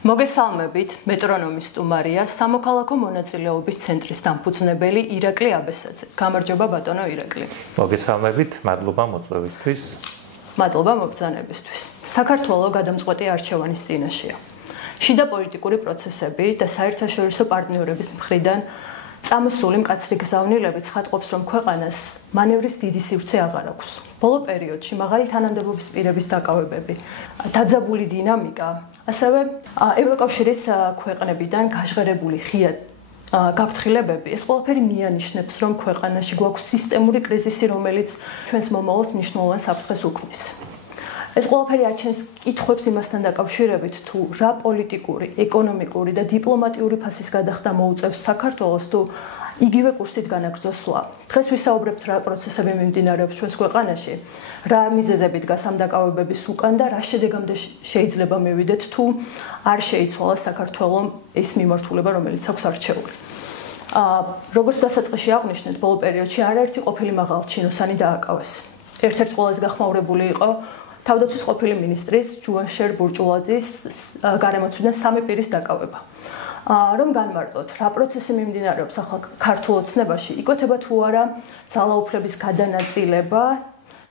მოგესალმებით, მეტრონომის სტუმარია სამოქალაქო მონაწილეობის ცენტრის დამფუძნებელი ირაკლი აბესაძე. გამარჯობა ბატონო ირაკლი. მოგესალმებით, მადლობა მოწვევისთვის. მადლობა მობრძანებისთვის. საქართველოს გადამწყვეტი არჩევანის წინაშეა. შიდა პოლიტიკური პროცესები და საერთაშორისო პარტნიორების მხრიდან წამოსული მკაცრი გზავნილები ცხადყოფს, რომ ქვეყანას მანევრის დიდი სივრცე აღარ აქვს. ბოლო პერიოდში მაღალი თანამდებობის პირების დაკავებები, დაძაბული დინამიკა, ასევე ევროკავშირის ქვეყნებიდან გაჟღერებული ღია გაფრთხილებები, ეს ყველაფერი მიანიშნებს, რომ ქვეყანაში გვაქვს სისტემური კრიზისი, რომელიც ჩვენს მომავალს მნიშვნელოვან საფრთხეს უქმნის. ეს ყველაფერი აჩენს კითხვებს იმასთან დაკავშირებით, თუ რა პოლიტიკური, ეკონომიკური და დიპლომატიური ფასის გადახდა მოუწევს საქართველოს, თუ იგივე კურსით განაგრძოს სვლა. დღეს ვისაუბრებთ რა პროცესები მიმდინარეობს ჩვენს ქვეყანაში, რა მიზეზები დგას ამ დაკავებების უკან და რა შედეგამდე შეიძლება მივიდეთ, თუ არ შეიცვალა საქართველოს ეს მიმართულება, რომელიც აქვს არჩეული. როგორც დასაწყისში აღვნიშნეთ, ბოლო პერიოდში არაერთი ყოფილი მაღალჩინოსანი დააკავეს. ერთ-ერთი ყველაზე გახმაურებული იყო თავდაცვის ყოფილი მინისტრის ჯუანშერ ბურჭულაძის გარემოცვიდან 3 პირის დაკავება. რომ განმარტოთ, რა პროცესი მიმდინარეობს ახლა ქართულ ოცნებაში, იკვეთება თუ არა ძალაუფლების გადანაწილება,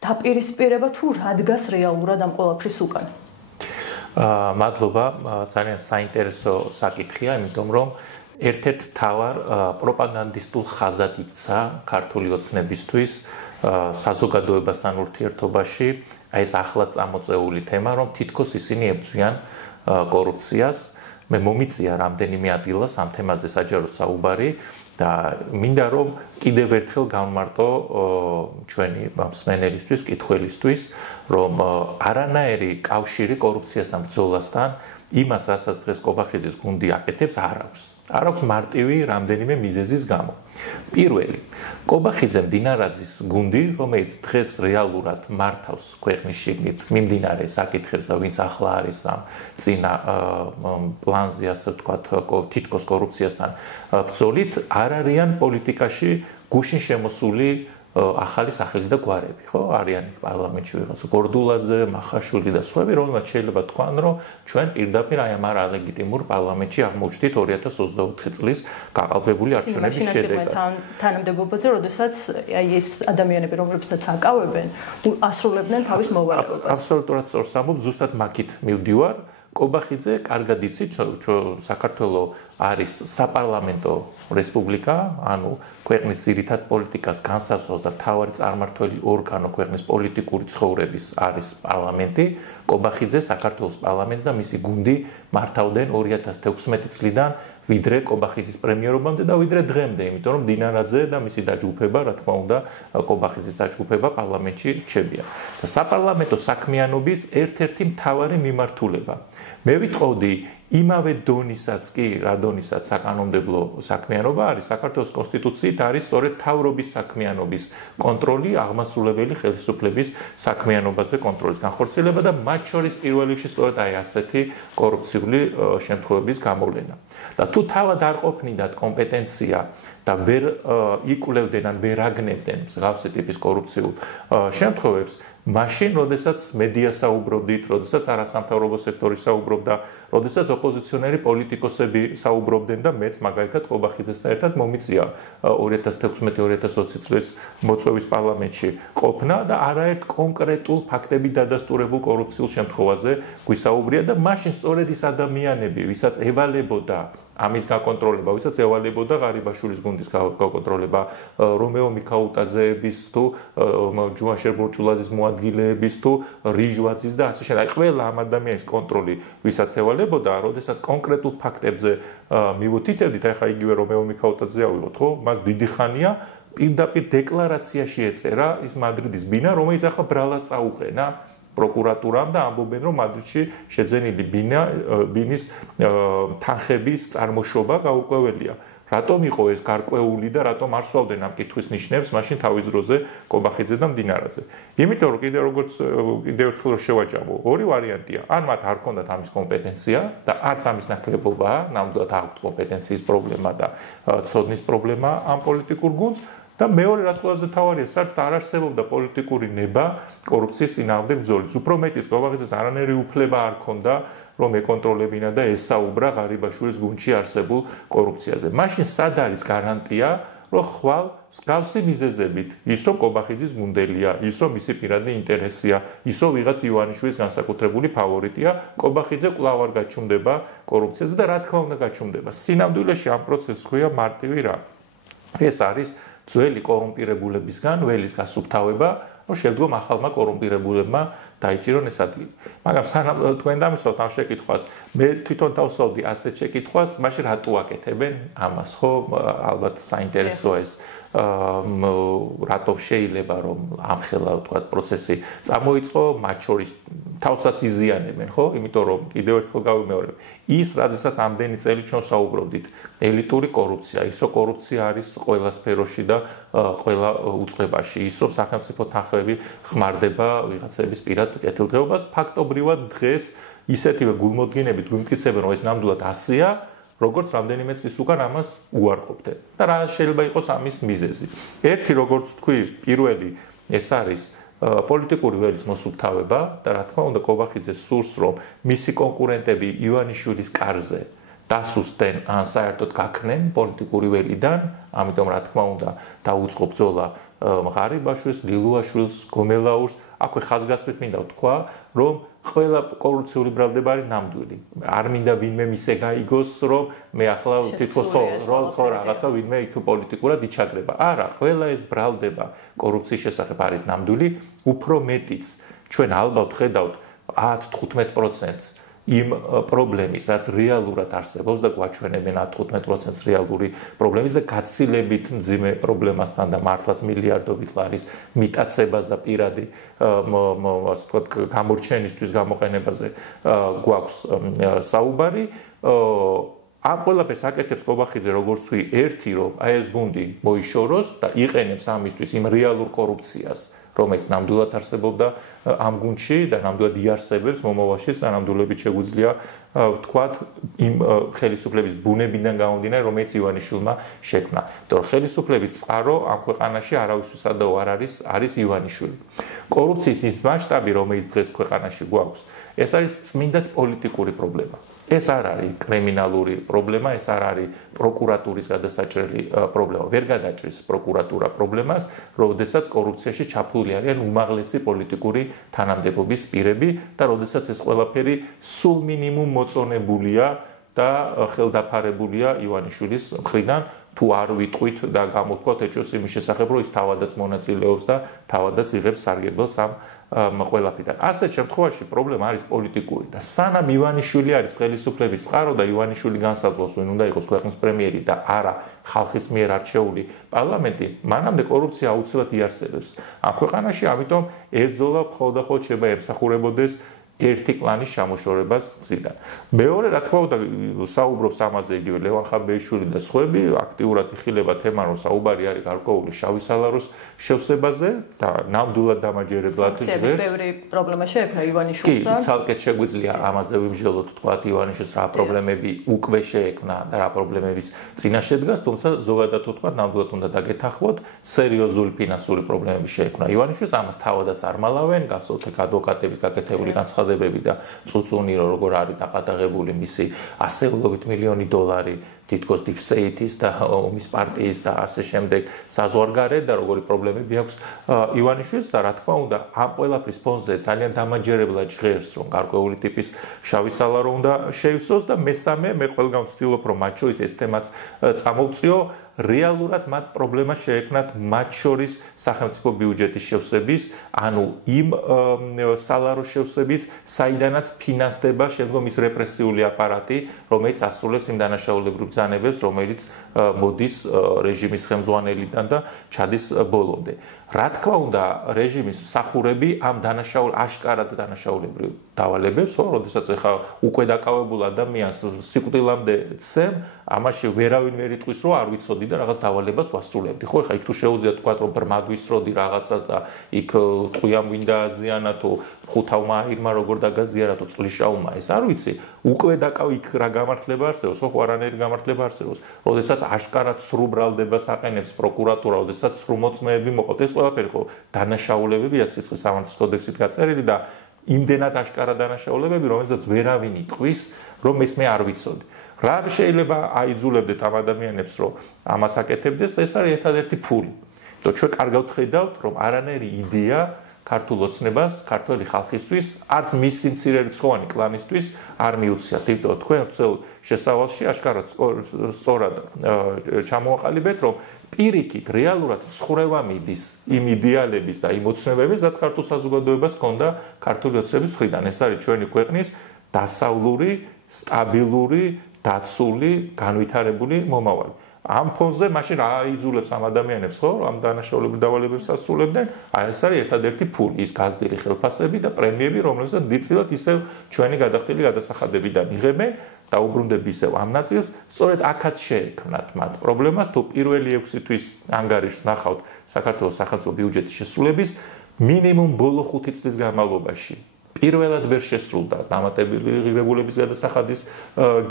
დაპირისპირება თუ რა დგას რეალურად ამ ყველაფრის უკან? მადლობა, ძალიან საინტერესო საკითხია, იმიტომ რომ ერთ-ერთ მთავარ პროპაგანდისტულ ხაზად იქცა ქართული ოცნებისთვის საზოგადოებასთან ურთიერთობაში ეს ახლა წამოწეული თემა, რომ თითქოს ისინი ებრძვიან კორუფციას. მე მომიწია რამდენიმე ადგილას ამ თემაზე საჯარო საუბარი და მინდა რომ კიდევ ერთხელ გავმარტო ჩვენი მსმენელისთვის, მკითხველისთვის, რომ არანაირი კავშირი კორუფციასთან ბრძოლასთან იმას, რასაც დღეს კობახიძის გუნდი აკეთებს, არ აქვს. არ აქვს მარტივი რამდენიმე მიზეზის გამო. პირველი, კობახიძე მდინარაძის გუნდი, რომელიც დღეს რეალურად მართავს ქვეყნის შიგნით მიმდინარე საკითხებს და ვინც ახლა არის ამ წინა პლანზე, ასე ვთქვათ, თითქოს კორუფციასთან ბრძოლით, არ არიან პოლიტიკაში გუშინ შემოსული ახალი სახელი და გვარები, ხო? არიან პარლამენტში ვიღაცა გორდულაძე, მახაშვილი და სხვები, რომელმაც შეიძლება თქვან, რომ ჩვენ პირდაპირ აი ამ არალეგიტიმურ პარლამენტში აღმოჩნდით 2024 წლის გაყალბებული არჩევნების შედეგად. თანამდებობაზე, როდესაც აი ეს ადამიანები, რომლებსაც აკავებენ, ასრულებდნენ თავის მოვალეობას. აბსოლუტურად სწორს ამბობ, ზუსტად მაგით მივდივარ. კობახიძე კარგად იცით, საქართველოს არის საპარლამენტო რესპუბლიკა, ანუ ქვეყნის ძირითად პოლიტიკას განსაზღვრავს და მთავარი წარმმართველი ორგანო ქვეყნის პოლიტიკური ცხოვრების არის პარლამენტი. კობახიძე საქართველოს პარლამენტს და მისი გუნდი მართავდნენ 2016 წლიდან ვიდრე კობახიძის პრემიერობამდე და ვიდრე დღემდე, იმიტომ რომ დინარაძე და მისი დაჯგუფება, რა თქმა უნდა, კობახიძის დაჯგუფება პარლამენტში რჩებიან. და საპარლამენტო საქმიანობის ერთ-ერთი მთავარი მიმართულება. მე ვიტყოდი იმავე დონისაც კი, რა დონისაც საკანონმდებლო საქმიანობა არის, საქართველოს კონსტიტუციით არის სწორედ მთავრობის საქმიანობის კონტროლი, აღმასრულებელი ხელისუფლების საქმიანობაზე კონტროლის განხორციელება და მათ შორის პირველ რიგში სწორედ აი ასეთი კორუფციული შემთხვევების გამოვლენა. და თუ თავად არ ყოფნიდათ კომპეტენცია და ვერ იკვლევდნენ ან ვერ აგნებდნენ მსგავსი ტიპის კორუფციულ შემთხვევებს, მაშინ, როდესაც მედია საუბრობდით, როდესაც არასამთავრობო სექტორი საუბრობდა, როდესაც ოპოზიციონერი პოლიტიკოსები საუბრობდნენ და მეც მაგალითად კობახიძესთან ერთად მომიწია 2016-2020 წლის მოწვევის პარლამენტში ყოფნა და არაერთ კონკრეტულ ფაქტებით დადასტურებულ კორუფციულ შემთხვევაზე გვისაუბრია და მაშინ სწორედ ის ადამიანები, ვისაც ევალებოდა ამის გაკონტროლება, ვისაც ევალებოდა ღარიბაშვილის გუნდის გაკონტროლება, რომეო მიქაუტაძეების თუ ჯუანშერ ბურჭულაძის მოადგილეების თუ რიჟვაძის და ასე შემდეგ. ყველა ამ ადამიანის კონტროლი, ვისაც ევალებოდა, როდესაც კონკრეტულ ფაქტებზე მივუთითებდით, ახლა იგივე რომეო მიქაუტაძე ავიღოთ, ხო? მას დიდი ხანია პირდაპირ დეკლარაციაში ეწერა ის მადრიდის ბინა, რომელიც ახლა ბრალად წაუყენა პროკურატურამ და ამბობენ, რომ მადრიდში შეძენილი ბინის თანხების წარმოშობა გაურკვეველია. რატომ იყო ეს გარკვეული და რატომ არ სვავდნენ ამ კითხვის ნიშნებს მაშინ თავის დროზე კობახიძე და მდინარაძე? იმიტომ რომ კიდევ ერთხელ შევაჯამო, ორი ვარიანტია. ან მათ არ ჰქონდათ ამის კომპეტენცია და არც ამის ნაკლებობაა, ნამდვილად აქვთ კომპეტენციის პრობლემა და ცოდნის პრობლემა ამ პოლიტიკურ გუნდს, და მეორე რაც ყველაზე მთავარია, საერთოდ არ არსებობდა პოლიტიკური ნება კორუფციის წინააღმდეგ ბრძოლის. უფრო მეტიც კობახიძეს არანაირი უფლება არ ჰქონდა რომ ეკონტროლებინა და ესაუბრა ღარიბაშვილის გუნდში არსებულ კორუფციაზე. მაშინ სად არის გარანტია, რომ ხვალ მსგავსი მიზეზებით ის რომ კობახიძის გუნდელია, ის რომ მისი პირადი ინტერესია, ის რომ ვიღაც ივანიშვილის განსაკუთრებული ფავორიტია, კობახიძე კვლავ არ გაჩუმდება კორუფციაზე და რა თქმა უნდა გაჩუმდება. სინამდვილეში ამ პროცესს ხويა მარტივი რა. ეს არის ძველი კორუმპირებულებისგან ველის გასუფთავება, რომ შემდგომ ახალმა კორუმპირებულებმა დაიჭირონ ეს ადგილი. მაგრამ სანამ თქვენ დამისვათ ამ შეკითხვას, მე თვითონ დავსვავდი ასეთ შეკითხვას, მაშინ რატო აკეთებენ ამას, ხო? ალბათ საინტერესოა ეს რატომ შეიძლება რომ ამხელა ვთქვათ პროცესი წამოიწყო, მათ შორის თავსაც იზიანებენ, ხო? იმიტომ რომ კიდევ ერთხელ გავიმეორებ, ის რადგანაც ამდენი წელი ჩვენ საუბრობდით, ელიტური კორუფცია, ის რომ კორუფცია არის ყველა სფეროში და ყველა უწყებაში, ის რომ სახელმწიფო თანხმები ხმარდება ვიღაცების პირად კეთილდღეობას, ფაქტობრივად დღეს ისეთივე გულმოდგინებით გვიმტკიცებენ, რომ ეს ნამდვილად ასეა, როგორც რამდენიმე წლის უკან ამას უარყოფდნენ. და რა შეიძლება იყოს ამის მიზეზი? ერთი, როგორც თქვი, პირველი ეს არის პოლიტიკური ველის მოსუფთავება და რა თქმა უნდა კობახიძე სურს, რომ მისი კონკურენტები ივანიშვილის კარზე დასუსტენ ან საერთოდ გაქნენ პოლიტიკური ველიდან, ამიტომ რა თქმა უნდა დაუწყო ბრძოლა ღარიბაშვილს, ლილუაშვილს, გომელაურს, აქვე ხაზგასმით მინდა ვთქვა, რომ ყველა კორუფციული ბრალდება არის ნამდვილი. არ მინდა ვინმე მისე გაიგოს, რომ მე ახლა თითქოს ხო რაღაცა ვინმე იქ პოლიტიკურად იჩაგრება. არა, ყველა ეს ბრალდება კორუფციის შესახებ არის ნამდვილი, უფრო მეტიც. ჩვენ ალბათ ხედავთ 10-15% იმ პრობლემის, რაც რეალურად არსებობს და გვაჩვენებენ 10-15% რეალური პრობლემის და გაცილებით მძიმე პრობლემასთან და მართლაც მილიარდობით ლარის მიტაცებას და პირადი ასე ვთქვათ გამორჩენისთვის გამოყენებაზე გვაქვს საუბარი. ამ ყველაფერს აკეთებს კობახიძე როგორც ვი ერთი რომ აი ეს გუნდი მოიშოროს და იყენებს ამისთვის იმ რეალურ კორუფციას რომელიც ნამდვილად არსებობდა ამ გუნდში და ნამდვილად იარსებებს მომავალშიც და ნამდვილებით შეგვიძლია ვთქვათ იმ ხელისუფლების ბუნებიდან გამომდინარე რომელიც ივანიშვილმა შექმნა. იმიტომ რომ ხელისუფლების წყარო ამ ქვეყანაში არავისთვისადაო არ არის ივანიშვილი. კორუფციის ის მასშტაბი რომელიც დღეს ქვეყანაში გვაქვს, ეს არის წმინდად პოლიტიკური პრობლემა. ეს არ არის კრიმინალური პრობლემა, ეს არ არის პროკურატურის გადასაჭრელი პრობლემა. ვერ გადაჭრის პროკურატურა პრობლემას, როდესაც კორუფციაში ჩაფლული არიან უმაღლესი პოლიტიკური თანამდებობის პირები და როდესაც ეს ყველაფერი სულ მინიმუმ მოწონებულია და ხელდაფარებულია ივანიშვილის მხრიდან. თუ არ ვიტყვით და გამოვთქვათ ეჭვს იმის შესახებ, რომ ის თავადაც მონაწილეობს და თავადაც იღებს სარგებელს ამ ყველაფრიდან. ასეთ შემთხვევაში პრობლემა არის პოლიტიკური და სანამ ივანიშვილი არის ხელისუფლების წყარო და ივანიშვილი განსაზღვრავს ვინ უნდა იყოს ქვეყნის პრემიერი და არა ხალხის მიერ არჩეული პარლამენტი, მანამდე კორუფცია აუცილებლად იარსებებს. ამ ქვეყანაში ამიტომ ეს ბრძოლა მხოლოდ შეიძლება ემსახურებოდეს ერთი კლანის ჩამოშორებას გზიდან. მეორე, რა თქმა უნდა, საუბრობს ამაზე იგივე ლევან ხაბეიშვილი და სხვები, აქტიურად იხილება თემა, რომ საუბარი არის გარკვეული შავი სალაროს შევსებაზე და ნამდვილად დამაჯერებლად ჟღერს. ბევრი პრობლემა შეექმნა ივანიშვილს და კი, ცალკე შეგვიძლია ამაზე ვიმსჯელოთ, თქვათ ივანიშვილს რა პრობლემები უკვე შეექმნა და რა პრობლემების წინაშე დგას, თუმცა ზოგადად ვთქვათ, ნამდვილად უნდა დაგეთანხმოთ, სერიოზული ფინანსური პრობლემები შეექმნა ივანიშვილს, ამას თავადაც არ მალავენ, გასult ადვოკატების გაკეთებული განცხადებები და წუწუნი როგორ არის დაყადაღებული მისი ასეულობით მილიონი დოლარი თითქოს deep state-ის და ომის პარტიის და ასე შემდეგ საზღვარგარეთ და როგორი პრობლემები აქვს ივანიშვილს და რა თქმა უნდა ამ ყველაფრის ფონზე ძალიან დამაჯერებლად ჟღერს რომ გარკვეული ტიპის შავი სალარო უნდა შეივსოს და მესამე მე ყველგან ვცდილობ რომ მათ შორის ეს თემაც წამოვწიო რეალურად მათ პრობლემა შეექმნათ მათ შორის სახელმწიფო ბიუჯეტის შევსების, ანუ იმ სალარო შევსების, საიდანაც ფინანსდება შემდგომ ის რეპრესიული აპარატი, რომელიც ასრულებს იმ დანაშაულებრივ ბრძანებებს, რომელიც მოდის რეჟიმის ხელმძღვანელიდან და ჩადის ბოლომდე. რა თქმა უნდა, რეჟიმის მსახურები ამ აშკარად დანაშაულებრივ დავალებებს, როდესაც ეხა უკვე დაკავებულ ადამიანს სიკვდილამდე ცემ, ამაში ვერავინ ვერ იტყვის, რომ არ ვიცოდი და რაღაც დავალებას ვასრულებდი. ხო, ეხლა იქ თუ შეუძლიათ თქვა, რომ ბრმად ვისროდი რაღაცას და იქ ტყვიამ ვინდა აზიანა თუ ხუთავმა აირმა როგორ დაგაზიანა თუ წყლიშაუმა, ეს არ ვიცი. უკვე დაკავ იქ რა გამართლება არსებობს, ხო, არანაირი გამართლება არსებობს. როდესაც აშკარად სრულ ბრალდებას აყენებს პროკურატურა, როდესაც სრულ მოწმეები მოყავთ, ეს ყველაფერი ხო დანაშაულებებია სისხლის სამართლის კოდექსით გაწერილი და იმდენად აშკარა დანაშაულებები, რომელსაც ვერავინ იტყვის, რომ ეს მე არ ვიცოდი. რა შეიძლება აიძულებდეთ ამ ადამიანებს, რომ ამას აკეთებდეს, ეს არის ერთადერთი ფული. და ჩვენ კარგად ხედავთ, რომ არანაირი იდეა ქართულ ოცნებას, ქართული ხალხისთვის, არც მისი მცირერიცხოვანი კლანისთვის არ მიუციათ. იმიტომ თქვენ ცელ შესავალში აშკარად სწორად ჩამოაყალიბეთ, რომ პირიქით რეალურად ცხოვრება მიდის იმ იდეალების და იმ ოცნებების, რაც ქართულ საზოგადოებას ჰქონდა ქართული ოცნების მხრიდან. ეს არის ჩვენი ქვეყნის დასავლური, სტაბილური, დაცული, განვითარებული მომავალი. ამ ფონზე მაშინ რა აიძულებს ამ ადამიანებს, ხო, ამ დანაშაულებრივ დავალებებს ასრულებდნენ, ეს არის ერთადერთი ფული, ის გაზრდილი ხელფასები და პრემიები, რომლებსაც დიდწილად ისევ ჩვენი გადახდილი გადასახადებიდან იღებენ და უბრუნდები ისევ ამ ნაწილს, სწორედ აქაც შეექმნათ მათ პრობლემას, თუ პირველი 6 თვის ანგარიშს ნახავთ საქართველოს სახელმწიფო ბიუჯეტის შესრულების მინიმუმ ბოლო 5 წლის განმავლობაში. პირველად ვერ შესრულდა დამატებული ღირებულების გადასახადის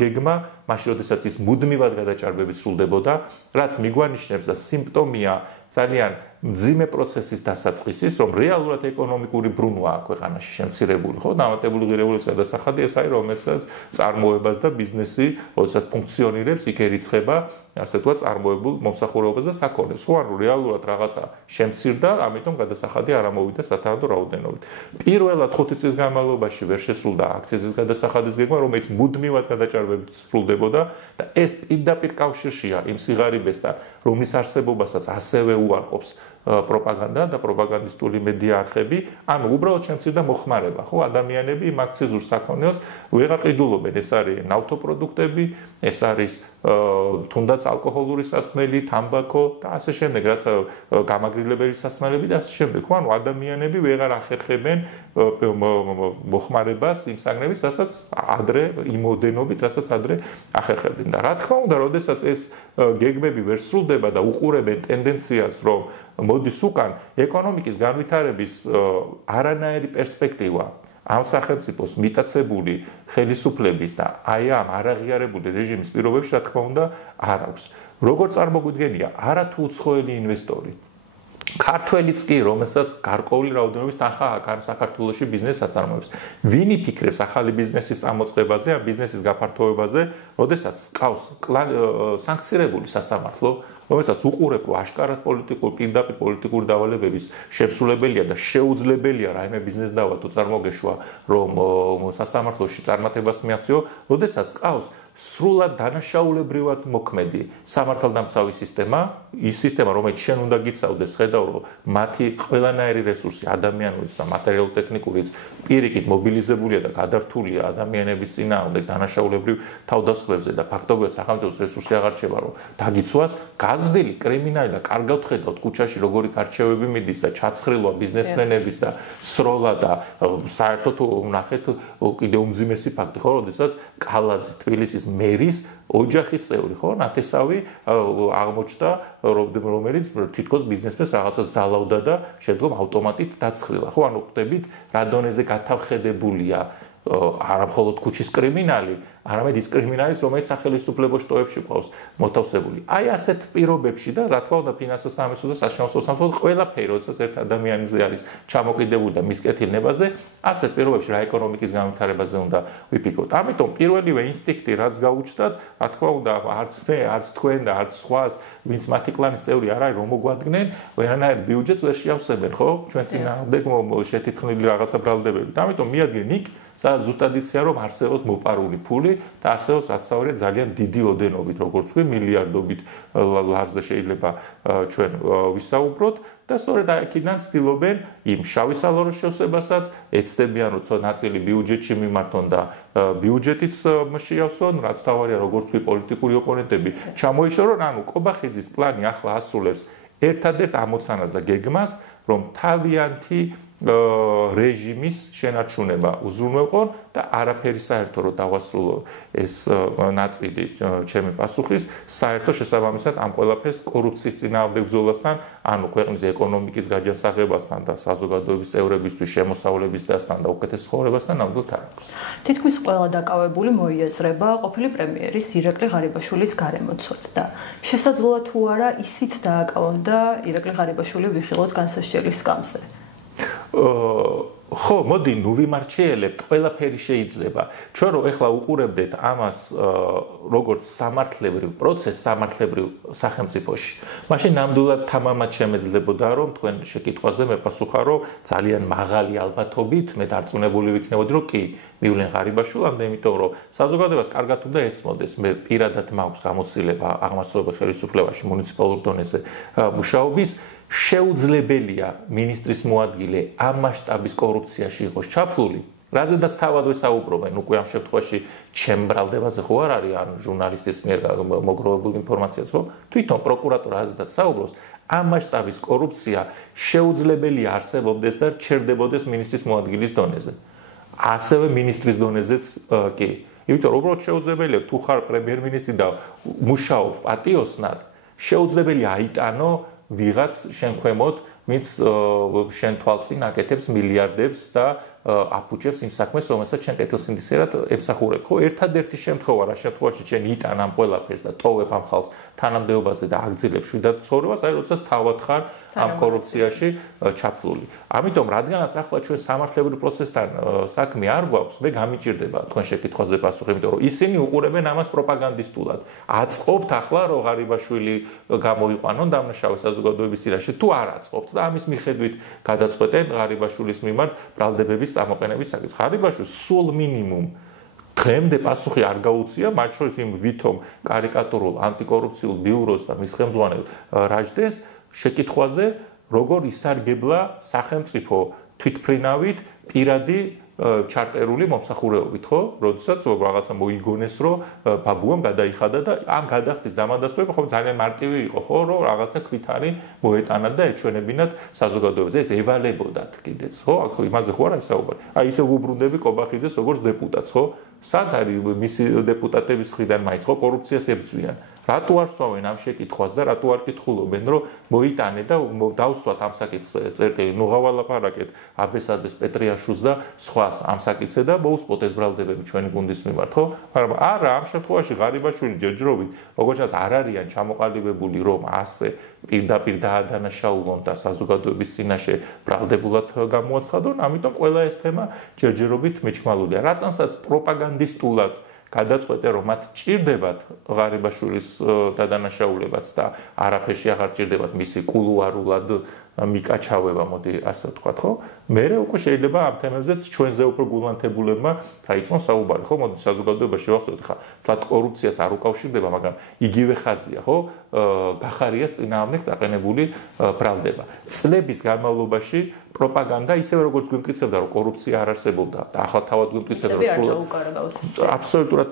გეგმა, მაშინ როდესაც ის მუდმივად გადაჭარბებით სრულდებოდა, რაც მიგვანიშნებს და სიმპტომია ძალიან მძიმე პროცესის დასაწყისის, რომ რეალურად ეკონომიკური ბრუნვაა ქვეყანაში შემცირებული, ხო, დამატებული ღირებულების გადასახადი ეს არის, რომელსაც წარმოებას და ბიზნესი, როდესაც ფუნქციონირებს, იქ ერიცხება, ასე თქვა, წარმოებულ მომსახურებობას და საქონელს. ხო, ანუ რეალურად რაღაცა შემცირდა, ამიტომ გადასახადი არ ამოვიდა სათანადო რაოდენობით. პირველად 5 წლის განმავლობაში ვერ შესრულდა აქციზის გადასახადის გეგმა, რომელიც მუდმივად გადაჭარბებით სრულდებოდა და ეს პირდაპირ კავშირშია იმ სიღარიბესთან, რომლის არსებობასაც ასევე უარყოფს პროპაგანდა და პროპაგანდისტული მედია არხები, ანუ უბრალოდ შემცირდა მოხმარება, ხო, ადამიანები იმ აქციზურ საქონელს ვერ აყიდულობენ, ეს არის ნავთობპროდუქტები, ეს არის თუნდაც ალკოჰოლური სასმელი, თამბაქო და ასე შემდეგ, რაც გამაგრილებელი სასმელები და ასე შემდეგ, ხო, ანუ ადამიანები ვეღარ ახერხებენ მოხმარებას იმ საგნების, რასაც ადრე იმოდენობით, რასაც ადრე ახერხებდნენ და რა თქმა უნდა, როდესაც ეს გეგმები ვერ სრულდება და უყურებენ ტენდენციას, რომ მოდის უკან ეკონომიკის განვითარების არანაირი პერსპექტივა ამ სახელმწიფოს მიტაცებული ხელისუფლების და აი ამ არაღიარებული რეჟიმის პირობებში, რა თქმა უნდა, არ აქვს. როგორ წარმოგვიდგენია, არათუ უცხოელი ინვესტორი, ქართველიც კი, რომელსაც გარკვეული რაოდენობის თანხა აქვს საქართველოში ბიზნესს აწარმოებს. ვინ იფიქრებს ახალი ბიზნესის წამოწყებაზე, ამ ბიზნესის გაფართოებაზე, როდესაც ყავს სანქცირებული სასამართლო, რომელსაც უყურებ, რომ აშკარად პირდაპირ პოლიტიკური დავალებების შესრულებელია და შეუძლებელია რაიმე ბიზნეს დავა თუ წარმოგეშვა, რომ სასამართლოში წარმატებას მიაღწიო, როდესაც ყავს სრულად დანაშაულებრივად მოქმედი სამართალდამცავი სისტემა, ის სისტემა, რომელიც შენ უნდა გიცავდეს, ხედავ, რომ მათი ყველანაირი რესურსი, ადამიანურიც და მატერიალურ-ტექნიკურიც პირიქით მობილიზებულია და გადართულია ადამიანების წინააღმდეგ დანაშაულებრივ თავდასხმებზე და ფაქტობრივად სახელმწიფოს რესურსი აღარ რჩება, რომ დაგიცვას გაზრდილი კრიმინალი და კარგად ხედავთ ქუჩაში როგორი გარჩევები მიდის და ჩაცხრილვა ბიზნესმენების და სროლა და საერთოდ ნახეთ კიდე უმძიმესი ფაქტი, ხო, როდესაც კალაძის თბილისის მერის ოჯახის წევრი, ხო, ნათესავი აღმოჩნდა, რომელიც თითქოს ბიზნესმენს რაღაცა ზალავდა და შედგომ ავტომატით დაცხრილა. ხო, ანუ ხვდებით, რა დონეზე გათავხედებულია არა მხოლოდ ქუჩის კრიმინალი, არამედ ის კრიმინალიც, რომელიც სახელმწიფო შტოებში ყავს მოთავსებული. აი ასეთ პირობებში და რა თქმა უნდა ფინანსთა სამეცნიერო და საშინაო სამსახური ყველაფერი, როდესაც ერთ ადამიანზე არის ჩამოკიდებული და მის კეთილნებაზე, ასეთ პირობებში რა ეკონომიკის განვითარებაზე უნდა ვიფიქროთ. ამიტომ პირველივე ინსტინქტი, რაც გაუჩნდათ, რა თქმა უნდა, არც მე, არც თქვენ და არც სხვას, ვინც მათი კლანის წევრი არ არის, რომ მოგვადგნენ, ვერანაირ ბიუჯეტს ვერ შეავსებენ, ხო? ჩვენ წინააღმდეგ შეთითხმული რაღაცა ბრალდებებით. ამიტომ მიადგენ იქ სადაც ზუსტად იციან, რომ არსებობს მოპარული ფული და არსებობს რაც თავია ძალიან დიდი ოდენობით, როგორც ვთქვი, მილიარდობით ლარზე შეიძლება ჩვენ ვისაუბროთ და სწორედ აქედან ცდილობენ იმ შავი სალაროს შევსებასაც, ეცდებიან, რომ ნაწილი ბიუჯეტში მიმართონ და ბიუჯეტიც შეავსონ, რაც თავია, როგორც ვთქვი, პოლიტიკური ოპონენტები ჩამოიშორონ, ანუ კობახიძის პლანი ახლა ასრულებს ერთადერთ ამოცანას და გეგმას, რომ თავიანთი რეჟიმის შენარჩუნება უზრუნველყო და არაფერი საერთო რო დავასრულო ეს ნაწილი ჩემი პასუხის საერთო შესაბამისად ამ ყველაფერს კორუფციის წინააღმდეგ ბრძოლასთან ანუ ქვეყნის ეკონომიკის გაჯანსაღებასთან და საზოგადოების წევრებისთვის შემოსავლების დასთან და უკეთეს ცხოვრებასთან ნამდვილად არ აქვს. თითქმის ყველა დაკავებული მოიაზრება ყოფილი პრემიერის ირაკლი ღარიბაშვილის გარემოცვად და შესაძლოა თუ არა ისიც დააკავონდა ირაკლი ღარიბაშვილი ვიხილოთ განსასჯელის სკამზე. ხო, მოდი ნუ ვიმარჩიელებთ, ყველაფერი შეიძლება. ჩვენ რო ეხლა უყურებდეთ ამას როგორც სამართლებრივ პროცესს სამართლებრივ სახელმწიფოში. მაშინ ნამდვილად თამამად შემეძლებოდა რომ თქვენ შეკითხვაზე მეპასუხა რომ ძალიან მაღალი ალბათობით მე დარწმუნებული ვიქნებოდი რომ კი მივლენ ღარიბაშვილამდე, იმიტომ რომ საზოგადოებას კარგად უნდა ესმოდეს. მე პირადად მაქვს გამოცდილება აღმასრულებელ ხელისუფლებაში მუნიციპალურ დონეზე მუშაობის შეუძლებელია მინისტრის მოადგილე ამ მასშტაბის კორუფციაში იყოს ჩაფლული, რაზედაც თავად ვესაუბრობენ, უკვე ამ შემთხვევაში ჩემ ბრალდებაზე ხო არ არის ან ჟურნალისტის მიერ მოგროვებულ ინფორმაციას, ხო? თვითონ პროკურატურა რაზედაც საუბრობს, ამ მასშტაბის კორუფცია შეუძლებელია არსებობდეს და რჩერდებოდეს მინისტრის მოადგილის დონეზე. ასევე მინისტრის დონეზეც კი. იმიტომ რომ უბრალოდ შეუძლებელია თუ ხარ პრემიერ-მინისტრი და მუშაობ პატიოსნად, შეუძლებელია აიტანო ვიღაც შენ ქვემოთ, ვინც შენ თვალწინ აკეთებს მილიარდებს და აფუჭებს იმ საქმეს, რომელსაც შენ კეთილსინდისიერად ემსახურებ. ხო, ერთადერთი შემთხვევა რა შემთხვევაში შენ იტან ამ ყველაფერს და ტოვებ ამ ხალხს თანამდებობაზე და აგრძელებ შვიდად ცხოვრებას, აი როდესაც თავად ხარ ამ კორუფციაში ჩაფლული. ამიტომ რადგანაც ახლა ჩვენ სამართლებრივ პროცესთან საქმე არ გვაქვს, მე გამიჭირდება თქვენ შეკითხვაზე პასუხი, იმიტომ რომ ისინი უყურებენ ამას პროპაგანდისტულად. აწყობთ ახლა რომ ღარიბაშვილი გამოიყვანონ დამნაშავე საზოგადოების წინაშე, თუ არ აწყობთ და ამის მიხედვით გადაწყვეტენ ღარიბაშვილის მიმართ ბრალდებების წამოყენების საკითხს. ღარიბაშვილს სულ მინიმუმ დღემდე პასუხი არ გაუწია, მათ შორის იმ ვითომ კარიკატურულ ანტიკორუფციულ ბიუროს და მის ხელმძღვანელ რაჟდეს შეკითხვაზე, როგორ ისარგებლა სახელმწიფო თვითმფრინავით პირადი ჩარტერული მომსახურეობით, ხო? როდესაც რაღაცა მოიგონეს, რომ ბაბუამ გადაიხადა და ამ გადახდის დამადასტურება ხო ძალიან მარტივი იყო, ხო, რომ რაღაცა ქვითარი მოეტანათ და ეჩვენებინათ საზოგადოებაზე, ეს ევალებოდათ კიდეც, ხო? აქ იმაზე ხო არა საუბარი. აი ისე უბრუნდები კობახიძეს როგორც დეპუტატს, ხო? სად არის მისი დეპუტატების მხრიდან მაინც ხო კორუფციას ებრძვიან? რატო არ სწავენ ამ შეკითხვას და რატო არ კითხულობენ, რომ მოიტანე და დავსვათ ამ საკითხს წერტილი, ნუ გავალაპარაკეთ აბესაძეს, პეტრიაშვილს და სხვას ამ საკითხზე და მოუსპოთ ეს ბრალდებები ჩვენი გუნდის მიმართ, ხო? მაგრამ არა, ამ შემთხვევაში ღარიბაშვილი ჯერჯერობით, როგორც არ არიან ჩამოყალიბებული, რომ ასე პირდაპირ დაადანაშაულონ და საზოგადოების წინაშე ბრალდებულად გამოაცხადონ, ამიტომ ყველა ეს თემა ჯერჯერობით მიჩქმალულია. რაცამსაც პროპაგანდისტულად გადაწყვეტე რომ მათ ჭირდებათ ღარიბაშვილის დადანაშაულებაც და არაფერში აღარ ჭირდებათ მისი კულუარულად მიკაჩავება, მოდი ასე ვთქვათ, ხო? მერე უკვე შეიძლება ამ თემებზეც ჩვენზე უფრო გულანთებულებმა დაიწყონ საუბარი, ხო? მოდი საზოგადოებაში ვახსოვოთ, ხა, თლათ კორუფციას არ უკავშირდება, მაგრამ იგივე ხაზია, ხო? გახარიას წინააღმდეგ წაყენებული ბრალდება. წლების განმავლობაში პროპაგანდა ისევე როგორც გვიმტკიცებდა, რომ კორუფცია არ არსებობდა და ახლა თავად გვიმტკიცებდა, რომ სულ აბსოლუტურად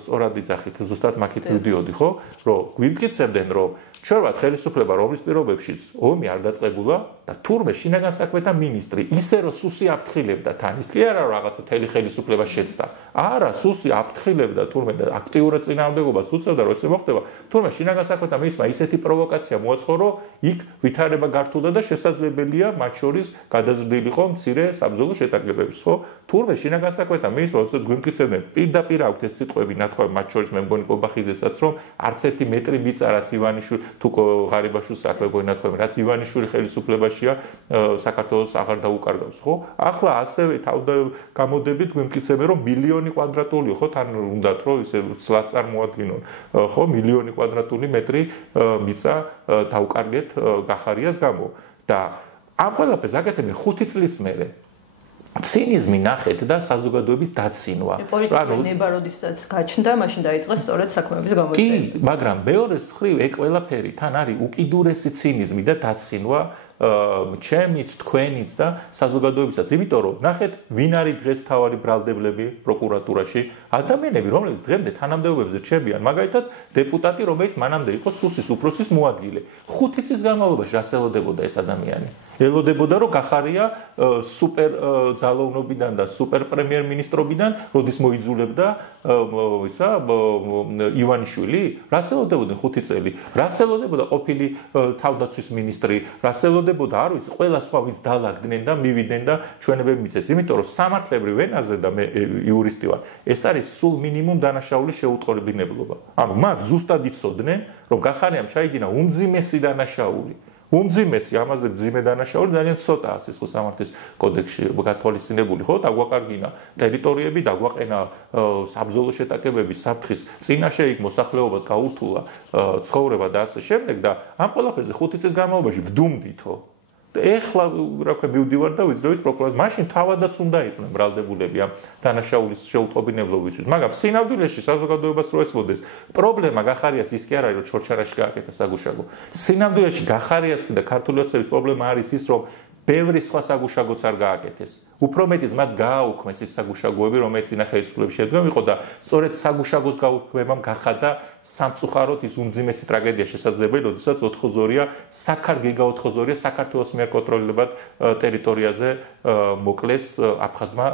სწორად იძახით, ზუსტად მაგით მივდიოდი, ხო? რომ გვიმტკიცებდნენ, რომ ჩვენවත් ხელისუფლება რომლის პირობებშიც ომი არ დაწყებულა და თურმე შინაგან საქმეთა მინისტრი ისე რომ სუსი აფრთხილებდა თან, ის კი არა რომ რაღაცა თელი ხელისუფლება შეცდა. არა, სუსი აფრთხილებდა თურმე და აქტიურად წინააღმდეგობას უწევდა, რომ ესე მოხდება. თურმე შინაგან საქმეთა მინისტრმა ისეთი პროვოკაცია მოაწყო, რომ იქ ვითარება გართულდა და შესაძლებელია მათ შორის გადაზრდილიყო მცირე საბრძოლო შეტაკებებს, ხო? თურმე შინაგან საქმეთა მინისტრმა როდესაც გვიმტკიცებდნენ, პირდაპირ აქვთ ეს სიტყვები ნათქვამი მათ შორის მე მგონი კობახიძესაც, რომ არც ერთი მეტრი მიწა რაც ივანიშვილი თუ ღარიბაშვილს საქმე გონათქვამი, რაც ივანიშვილი ხელისუფლებაშია საქართველოს აღარ დაუკარგავს, ხო? ახლა ასევე თავდაგამოდებით გვიმტკიცებენ, რომ მილიონი კვადრატული, ხო, თან უნდათ, რომ ისე ცლად წარმოადგინონ, ხო, მილიონი კვადრატული მეტრი მიწა დაუკარგეთ გახარიას გამო. და ამ ყველაფერს აკეთებენ 5 წლის მერე. ცინიზმი ნახეთ და საზოგადოების დაცინვა. პოლიტიკური ნება როდესაც გაჩნდა, მაშინ დაიწყეს სწორედ საქმეების გამოწვევა. კი, მაგრამ მეორე მხრივ ეგ ყველაფერი თან არის უკიდურესი ცინიზმი და დაცინვა ჩემიც, თქვენიც და საზოგადოებისაც. იმიტომ რომ ნახეთ, ვინ არის დღეს თავარი ბრალდებლები პროკურატურაში? ადამიანები, რომლებიც დღემდე თანამდებობებზე რჩებიან, მაგალითად, დეპუტატი, რომელიც მანამდე იყო სუსის უფროსის მოადგილე. 5 წლის განმავლობაში რას ელოდებოდა ეს ადამიანი? ელოდებოდა რომ გახარია სუპერ ძალოვნობიდან და სუპერ პრემიერ-მინისტრობიდან, როდის მოიძულებდა ისა ივანიშვილი, რას ელოდებოდნენ 5 წელი, რას ელოდებოდა ყოფილი თავდაცვის მინისტრი, რას ელოდებოდა, არ ვიცი, ყველა სხვა ვინც დალაგდნენ და მივიდნენ და ჩვენებები მიწეს, იმიტომ რომ სამართლებრივ ენაზე და მე იურისტი ვარ, ეს არის სულ მინიმუმ დანაშაულის შეუწყობინებლობა. ანუ მათ ზუსტად იცოდნენ, რომ გახარიამ ჩაიდინა უმძიმესი დანაშაული. უმძიმესი ამაზე მძიმე დანაშაული ძალიან ცოტაა სისხლის სამართლის კოდექსში გათვალისწინებული, ხო? დაგვაკარგინა ტერიტორიები, დაგვაყენა საბრძოლო შეტაკებების საფრთხის წინაშე იქ მოსახლეობას გაურთულა ცხოვრება და ასე შემდეგ და ამ ყველაფერზე 5 წლის განმავლობაში ვდუმდითო. ეხლა რა ქვია მივდივარ და ვიძროვით პროკურორად. მაშინ თავადაც უნდა იყვნენ ბრალდებულები ამ დანაშაულის შეუწყობინებლობისთვის, მაგრამ სინამდვილეში საზოგადოებას რო ესმოდეს, პრობლემა გახარიას ის კი არ არის, რომ ჩორჩარაში გააკეთა საგუშაგო. სინამდვილეში გახარიასი და ქართული ოცნების პრობლემა არის ის, რომ ბევრი სხვა საგუშაგოც არ გააკეთეს. უფრო მეტიც მათ გააუქმეს ის საგუშაგოები, რომელიც წინა ხელისუფლების შედგენილ იყო და სწორედ საგუშაგოს გაუქმებამ გახადა სამწუხაროდ ის უმძიმესი ტრაგედია შესაძლებელი, როდესაც 4-2-ია გიგა 4-2-ია საქართველოს მიერ კონტროლდებად ტერიტორიაზე მოკლეს აფხაზმა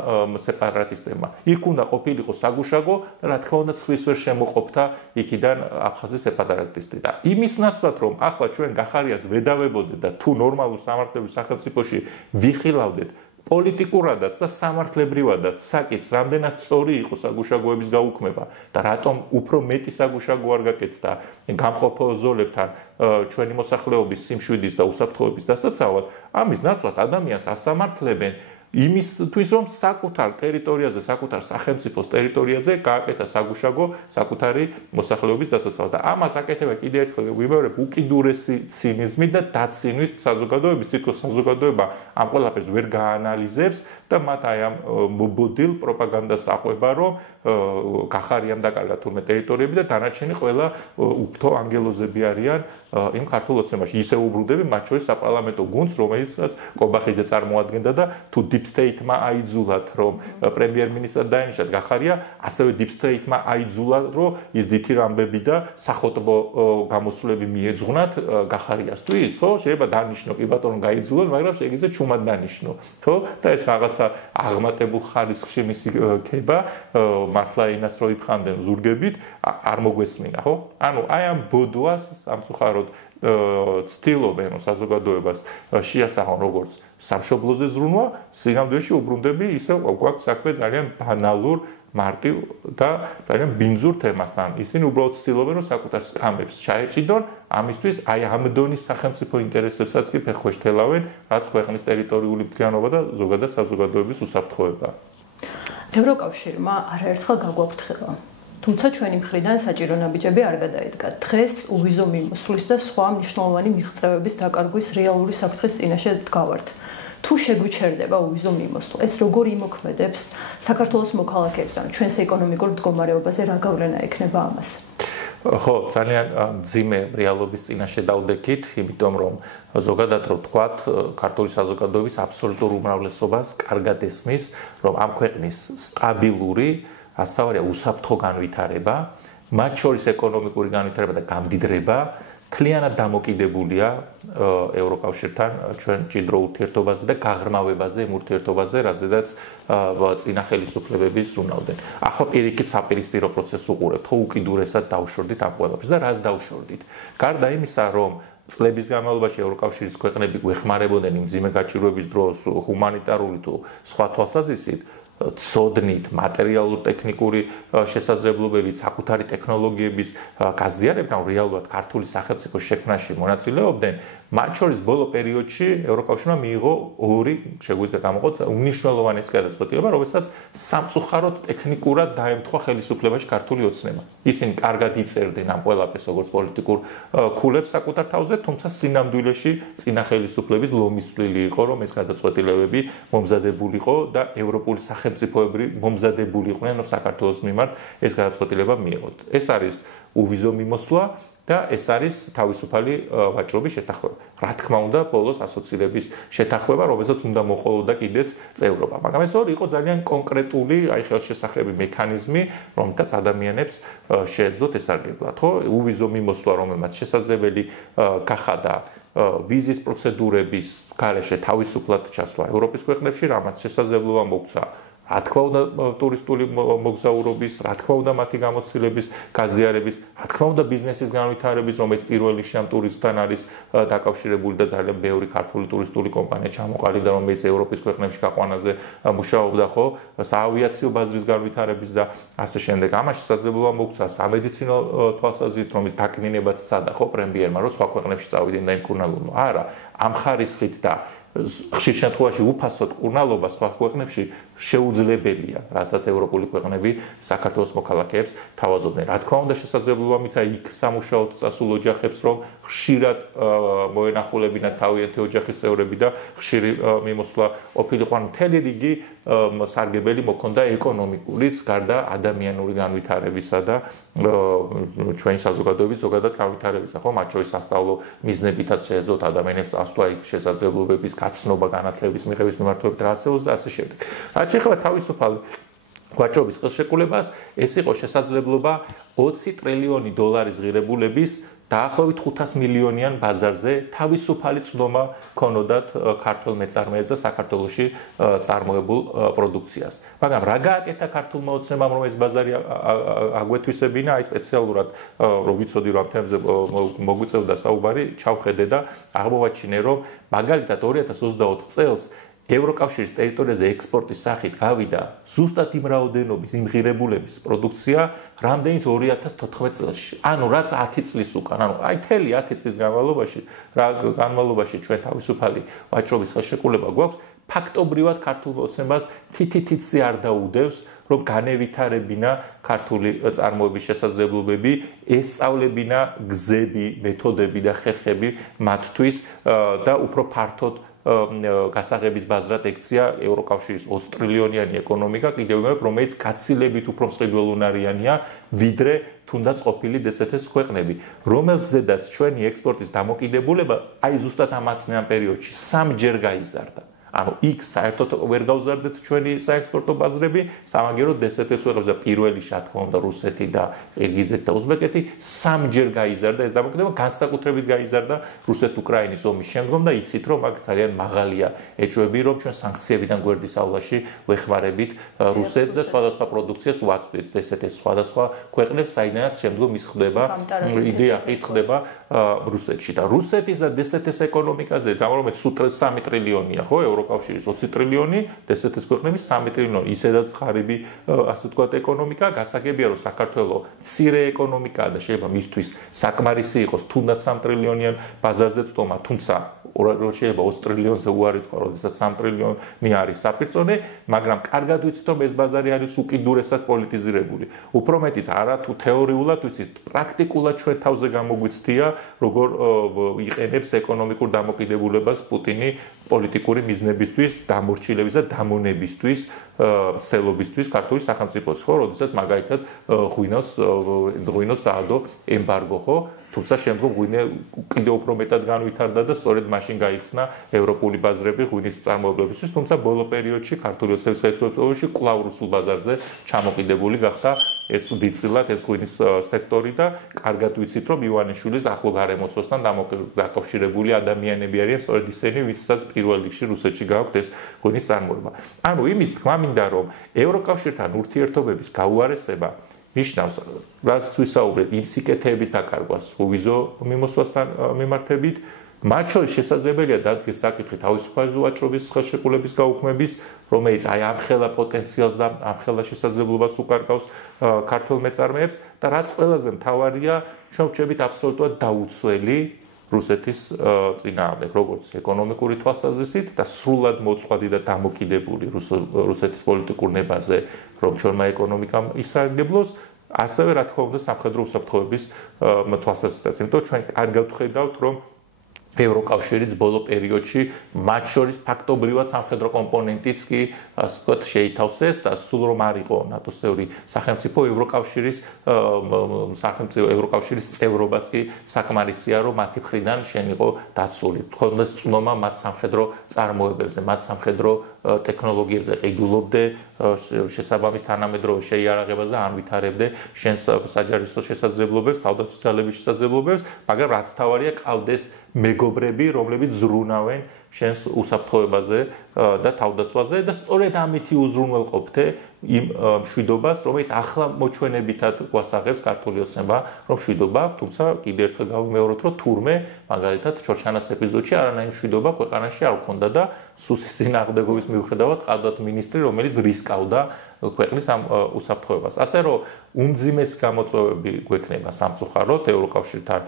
სეპარატისტებმა. იქ უნდა ყოფილიყო საგუშაგო და რა თქმა უნდა ცხვრის ვერ შემოყოფთა იქიდან აფხაზი სეპარატისტი. და იმის ნაცვლად რომ ახლა ჩვენ გახარიას ვედავებოდეთ და თუ ნორმალურ სამართლებრივ სახელმწიფოში ვიხილავდეთ პოლიტიკურადაც და სამართლებრივადაც საკითხს, რამდენად სწორი იყო საგუშაგოების გაუქმება და რატომ უფრო მეტი საგუშაგო არ გაკეთდა გამყოფ ზოლებთან ჩვენი მოსახლეობის სიმშვიდის და უსაფრთხოების დასაცავად, ამის ნაცვლად ადამიანს ასამართლებენ იმისთვის, რომ საკუთარ ტერიტორიაზე, საკუთარ სახელმწიფოს ტერიტორიაზე გააკეთა საგუშაგო საკუთარი მოსახლეობის დასაცავად. და ამას აკეთება კიდევ ერთხელ ვიმეორებ უკიდურესი ცინიზმი და დაცინვის საზოგადოების, თითქოს საზოგადოება ამ ყველაფერს ვერ გაანალიზებს და მათ აი ამ მობოდილ პროპაგანდას აყვება, რომ გახარიამ დაკარგა თურმე ტერიტორიები და დანარჩენი ყველა უფთო ანგელოზები არიან იმ ქართულ ოცნებაში. ისე უბრუნდები მათ შორის საპარლამენტო გუნდს, რომელსაც კობახიძე წარმოადგენდა და თუ Deep State-მა აიძულათ, რომ პრემიერ-მინისტრად დაენიშნათ გახარია, ასევე Deep State-მა აიძულათ, რომ ის დითი რამბები და სახოტბო გამოსვლები მიეძღვნათ გახარიასთვის, ხო? შეიძლება დანიშნო, კი ბატონო, გაიძულონ, მაგრამ შეიძლება ჩუმად დანიშნო, ხო? და ეს რაღაცა აღმატებულ ხარისხში მისი ქება, მართლა ინას რო იფხანდნენ ზურგებით, არ მოგვესმინა, ხო? ანუ აი ამ ბოდვას სამწუხაროდ ცდილობენ საზოგადოებას შეასახონ როგორც სამშობლოზე ზრუნვა, სინამდვილეში უბრუნდები ისე გვაქვს საქმე ძალიან ბანალურ მარტივ და ძალიან ბინძურ თემასთან. ისინი უბრალოდ ცდილობენ რომ საკუთარ სკამებს ჩაეჭიდონ, ამისთვის აი ამ დონის სახელმწიფო ინტერესებსაც კი ფეხქვეშ თელავენ, რაც ქვეყნის ტერიტორიული მთლიანობა და ზოგადად საზოგადოების უსაფრთხოება. ევროკავშირმა არაერთხელ გაგვაფრთხილა. თუმცა ჩვენი მხრიდან საჭირო ნაბიჯები არ გადაედგა. დღეს უვიზო მიმოსვლის და სხვა მნიშვნელოვანი მიღწევების დაკარგვის რეალური საფრთხის წინაშე დგავართ. თუ შეგვიჩერდება უვიზო მიმოსვლა, ეს როგორ იმოქმედებს საქართველოს მოქალაქეებს, ან ჩვენს ეკონომიკურ მდგომარეობაზე რა გავლენა ექნება ამას? ხო, ძალიან მძიმე რეალობის წინაშე დავდექით, იმიტომ რომ ზოგადად რო ვთქვათ, ქართული საზოგადოების აბსოლუტურ უმრავლესობას კარგად ესმის, რომ ამ ქვეყნის სტაბილური ასწავლია უსაფრთხო განვითარება, მათ შორის ეკონომიკური განვითარება და გამდიდრება მთლიანად დამოკიდებულია ევროკავშირთან ჩვენ ჭიდრო ურთიერთობაზე და გაღრმავებაზე იმ ურთიერთობაზე, რაზედაც წინა ხელისუფლებები ზრუნავდნენ. ახლა პირიქით საპირისპირო პროცესს უყურებთ, ხო უკიდურესად დავშორდით ამ ყველაფერს და რას დავშორდით? გარდა იმისა, რომ წლების განმავლობაში ევროკავშირის ქვეყნები გვეხმარებოდნენ იმ მძიმე გაჭირვების დროს ჰუმანიტარული თუ სხვა თვალსაზრისით, ცოდნით, მატერიალურ-ტექნიკური შესაძლებლობებით, საკუთარი ტექნოლოგიების გაზიარებთან რეალურად ქართული სახელმწიფოს შექმნაში მონაწილეობდნენ, მათ შორის ბოლო პერიოდში ევროკავშირმა მიიღო ორი, შეგვიძლია გამოყოთ, უნიშნელოვანესი გადაწყვეტილება, რომელსაც სამწუხაროდ ტექნიკურად დაემთხვა ხელისუფლებაში ქართული ოცნება. ისინი კარგად იწერდნენ ამ ყველაფერს როგორც პოლიტიკურ ქულებს საკუთარ თავზე, თუმცა სინამდვილეში წინა ხელისუფლების ლომის წვლილი იყო, რომ ეს გადაწყვეტილებები მომზადებულიყო და ევროპული სახელმწიფოებრივ მომზადებული იყვნენ, რომ საქართველოს მიმართ ეს გადაწყვეტილება მიიღოთ. ეს არის უვიზო მიმოსვლა და ეს არის თავისუფალი ვაჭრობის შეთანხმება. რა თქმა უნდა, ბოლოს ასოცირების შეთანხმება, რომელსაც უნდა მოყოლოდა კიდეც წევრობა. მაგრამ ეს ორი იყო ძალიან კონკრეტული, აი ხელშესახები მექანიზმი, რომელთაც ადამიანებს შეეძლოთ ესარგებლად, ხო? უვიზო მიმოსვლა, რომელმაც შესაძლებელი გახადა ვიზის პროცედურების გარეშე თავისუფლად ჩასვლა ევროპის ქვეყნებში, რამაც შესაძლებლობა მოგვცა რა თქმა უნდა ტურისტული მოგზაურობის, რა თქმა უნდა მათი გამოცდილების გაზიარების, რა თქმა უნდა ბიზნესის განვითარების, რომელიც პირველ რიგში ამ ტურისტთან არის დაკავშირებული და ძალიან ბევრი ქართული ტურისტული კომპანია ჩამოყალიბდა, რომელიც ევროპის ქვეყნებში გაყვანაზე მუშაობდა, ხო, საავიაციო ბაზრის განვითარების და ასე შემდეგ. ამას შესაძლებლობა მოგვცა სამედიცინო თვალსაზრისით, რომელიც დაკნინებაც სცადა, ხო, პრემიერმა, რომ სხვა ქვეყნებში წავიდნენ და იმკურნალობდნენ. არა, ამ ხარისხით და ხშირ შემთხვევაში უფასოდ კურნალობა სხვა ქვეყნებში შეუძლებელია, რასაც ევროპული ქვეყნები საქართველოს მოქალაქეებს თავაზობდნენ. რა თქმა უნდა, შესაძლებლობა მიცა იქ სამუშაოდ წასულ ოჯახებს, რომ ხშირად მოენახულებინათ თავიანთი ოჯახის წევრები და ხშირი მიმოსვლა ყოფილიყო. მთელი რიგი სარგებელი მოქონდა ეკონომიკურიც, გარდა ადამიანური განვითარებისა და ჩვენი საზოგადოების ზოგადად განვითარებისა, ხო, მათ შორის სასწავლო მიზნებითაც შეეძლოთ ადამიანებს ასვლა იქ შესაძლებლობების გაცნობა, განათლების მიღების მიმართულებით და ასე შემდეგ. რაც შეეხება თავისუფალ ვაჭრობის ხელშეკრულებას, ეს იყო შესაძლებლობა 20 ტრილიონი დოლარის ღირებულების დაახლოებით 500 მილიონიან ბაზარზე თავისუფალი ცნობა ქონოდათ ქართულ მეწარმეებს და საქართველოში წარმოებულ პროდუქციას. მაგრამ რა გააკეთა ქართულმა ოცნებამ, რომ ეს ბაზარი აგვეთვისებინა, აი სპეციალურად რომ ვიცოდი, რომ ამ თემზე მოგვიწევდა საუბარი, ჩავხედე და აღმოვაჩინე, რომ მაგალითად 2024 წელს ევროკავშირის ტერიტორიაზე ექსპორტის სახით გავიდა ზუსტად იმ რაოდენობის, იმ ღირებულების პროდუქცია, რამდენიც 2014 წელში. ანუ რაც 10 წლის უკან, ანუ აი თელი 10 წლის განმავლობაში ჩვენ თავისუფალი ვაჭრობის ხელშეკრულება გვაქვს, ფაქტობრივად ქართულ ოცნებას თითითიცი არ დაუდევს, რომ განევითარებინა ქართული წარმოების შესაძლებლობები, ესწავლებინა გზები, მეთოდები და ხერხები მათთვის და უფრო ფართოდ გასაღების ბაზრად ექცია ევროკავშირის 20 ტრილიონიანი ეკონომიკა, კიდევ ვიმეორებ, რომელიც გაცილებით უფრო მსხვილველუნარიანია, ვიდრე თუნდაც ყოფილი DSFS ქვეყნები, რომელზედაც ჩვენი ექსპორტის დამოკიდებულება აი ზუსტად ამ აცნიან პერიოდში 3-ჯერ გაიზარდა. ანუ იქ საერთოდ ვერ გავზარდეთ ჩვენი საექსპორტო ბაზრები, სამაგიეროდ DSFS ქვეყნებს და პირველი რა თქმა უნდა რუსეთი და ყირგიზეთი და უზბეკეთი 3-ჯერ გაიზარდა ეს დამოკიდებულება, განსაკუთრებით გაიზარდა რუსეთ-უკრაინის ომის შემდგომ და იცით რომ აქ ძალიან მაღალია ეჭვები, რომ ჩვენ სანქციებიდან გვერდის ავლაში ვეხმარებით რუსეთს და სხვადასხვა პროდუქციას ვაწვდით DSFS სხვადასხვა ქვეყნებს, საიდანაც შემდგომ ის ხდება იდეა ის ხდება რუსეთში და რუსეთის და DSFS ეკონომიკაზე, რომელიც 3 ტრილიონია, ხო, ევროკავშირის 20 ტრილიონი, DSFS ქვეყნების 3 ტრილიონი, ისედაც ღარიბი, ასე ვთქვათ, ეკონომიკა, გასაგებია, რომ საქართველოს მცირე ეკონომიკაა და შეიძლება მისთვის საკმარისი იყოს თუნდაც 3 ტრილიონიან ბაზარზე წტომა, თუმცა შეიძლება 20 ტრილიონზე უარი თქვა, როდესაც 3 ტრილიონი არის საფრთხე, მაგრამ კარგად ვიცით, რომ ეს ბაზარი არის უკიდურესად პოლიტიზირებული. უფრო მეტიც, არა თუ თეორიულად ვიცით, პრაქტიკულად ჩვენ თავზე გამოგვიცდია, როგორ იყენებს ეკონომიკურ დამოკიდებულებას პუტინი პოლიტიკური მიზნებისთვის, დამორჩილების და დამონებისთვის, ცდელობისთვის ქართული სახელმწიფოს, ხო, როდესაც მაგალითად ღვინოს დაადო ემბარგო, ხო, თუმცა შემდგომ ღვინე კიდევ უფრო მეტად განვითარდა და სწორედ მაშინ გაიხსნა ევროპული ბაზრები ღვინის წარმოებლებისთვის, თუმცა ბოლო პერიოდში ქართული ოცნების ხელისუფლებაში კვლავ რუსულ ბაზარზე ჩამოყიდებული გახდა ეს დიდწილად ეს ღვინის სექტორი და კარგად ვიცით, რომ ივანიშვილის ახლო გარემოცვასთან დაკავშირებული ადამიანები არიან სწორედ ისინი, ვისაც პირველ რიგში რუსეთში გააქვთ ეს ღვინის წარმოება. ანუ იმის თქმა მინდა, რომ ევროკავშირთან ურთიერთობების გაუარესება ნიშნავს, რაც ვისაუბრეთ, იმ სიკეთეების დაკარგვას უვიზო მიმოსვლასთან მიმართებით, მათ შორის შესაძლებელია დადგეს საკითხი თავისუფალი ვაჭრობის ხელშეკრულების გაუქმების, რომელიც აი ამხელა პოტენციალს და ამხელა შესაძლებლობას უკარგავს ქართულ მეწარმეებს და რაც ყველაზე მთავარია, ჩვენ ვჩებით აბსოლუტურად დაუცველი რუსეთის წინააღმდეგ, როგორც ეკონომიკური თვალსაზრისით და სრულად მოწყვლადი და დამოკიდებული რუსეთის პოლიტიკურ ნებაზე, რომ ჩვენმა ეკონომიკამ ისარგებლოს, ასევე რა თქმა უნდა სამხედრო უსაფრთხოების თვალსაზრისითაც. იმიტომ ჩვენ კარგად ვხედავთ, რომ ევროკავშირის ბოლო პერიოდში მათ შორის ფაქტობრივად სამხედრო კომპონენტიც კი ასე ვთქვათ შეითავსეს და სულ რომ არ იყო ნატოს წევრი სახელმწიფო ევროკავშირის წევრობაც კი საკმარისია რომ მათი მხრიდან შენ იყო დაცული. თქონდეს წვდომა მათ სამხედრო წარმოებებზე, მათ სამხედრო ტექნოლოგიებზე ყიდულობდე შესაბამის თანამედროვე შეიარაღებას და არ ვითარებდე შენს საჯარისო შესაძლებლობებს, თავდაცვის ძალების შესაძლებლობებს, მაგრამ რაც თავარია ყავდეს მეგობრები, რომლებიც ზრუნავენ შენს უსაფრთხოებაზე და თავდაცვაზე და სწორედ ამითი უზრუნველყოფდე იმ მშვიდობას, რომელიც ახლა მოჩვენებითად გვასაღებს ქართული ოცნება, რომ მშვიდობა, თუმცა კიდევ ერთხელ გავიმეოროთ, რომ თურმე მაგალითად ჩორჩანას ეპიზოდში არანაირი მშვიდობა ქვეყანაში არ ჰქონდა და სუსის წინააღმდეგობის მიუხედავად ყავდათ მინისტრი, რომელიც რისკავდა ქვეყნის ამ უსაფრთხოებას. ასე რომ უმძიმეს გამოწვევები გვექნება სამწუხაროდ ევროკავშირთან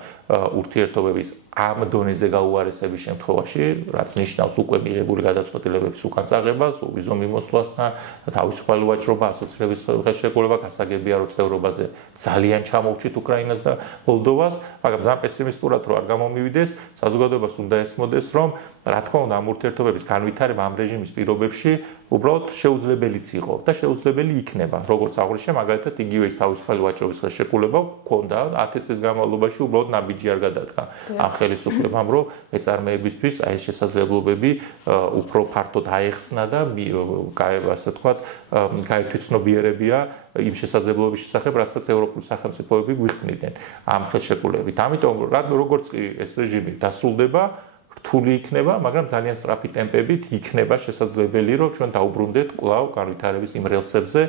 ურთიერთობების ამ დონეზე გაუარესების შემთხვევაში, რაც ნიშნავს უკვე მიღებული გადაწყვეტილებების უკან წაღებას, ვიზო მიმოსვლასთან, თავისუფალი ვაჭრობა, ასოცირების ხელშეკრულება, გასაგებია რომ წევრობაზე ძალიან ჩამოვჭით უკრაინას და მოლდოვას, მაგრამ ძალიან პესიმისტურად რო არ გამომივიდეს, საზოგადოებას უნდა ესმოდეს, რომ რა თქმა უნდა ამ ურთიერთობების განვითარება ამ რეჟიმის პირობებში უბრალოდ შეუძლებელიც იყო და შეუძლებელი იქნება. როგორც აღვნიშნე, მაგალითად იგივე ის თავისუფალი ვაჭრობის ხელშეკრულება ჰქონდა 10 წლის განმავლობაში უბრალოდ ნაბიჯი არ გადადგა ამ ხელისუფლებამ, რომ მეწარმეებისთვის აი ეს შესაძლებლობები უფრო ფართოდ აეხსნა და ასე ვთქვათ, გაითვითცნობიერებია იმ შესაძლებლობების შესახებ, რასაც ევროპული სახელმწიფოები გვიხსნიდნენ ამ ხელშეკრულებით. ამიტომ როგორც კი ეს რეჟიმი დასრულდება, რთული იქნება, მაგრამ ძალიან სწრაფი ტემპებით იქნება შესაძლებელი, რომ ჩვენ დაუბრუნდეთ კვლავ განვითარების იმ რელსებზე,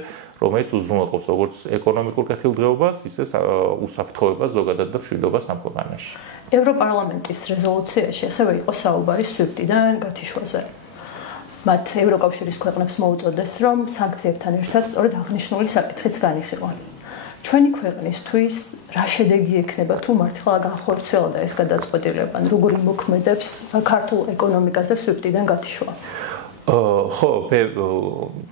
რომელიც უზრუნველყოფს როგორც ეკონომიკურ კეთილდღეობას, ისე უსაფრთხოებას ზოგადად და მშვიდობას ამ ქვეყანაში. ევროპარლამენტის რეზოლუციაში ასევე იყო საუბარი SWIFT-დან გათიშვაზე. მათ ევროკავშირის ქვეყნებს მოუწოდეს, რომ სანქციებთან ერთად სწორედ აღნიშნული საკითხიც განიხილონ. ჩვენი ქვეყნისთვის რა შედეგი ექნება თუ მართლა განხორციელდა ეს გადაწყვეტილება, როგორი მოქმედებს ქართულ ეკონომიკაზე SWIFT-დან გათიშვა? ხო,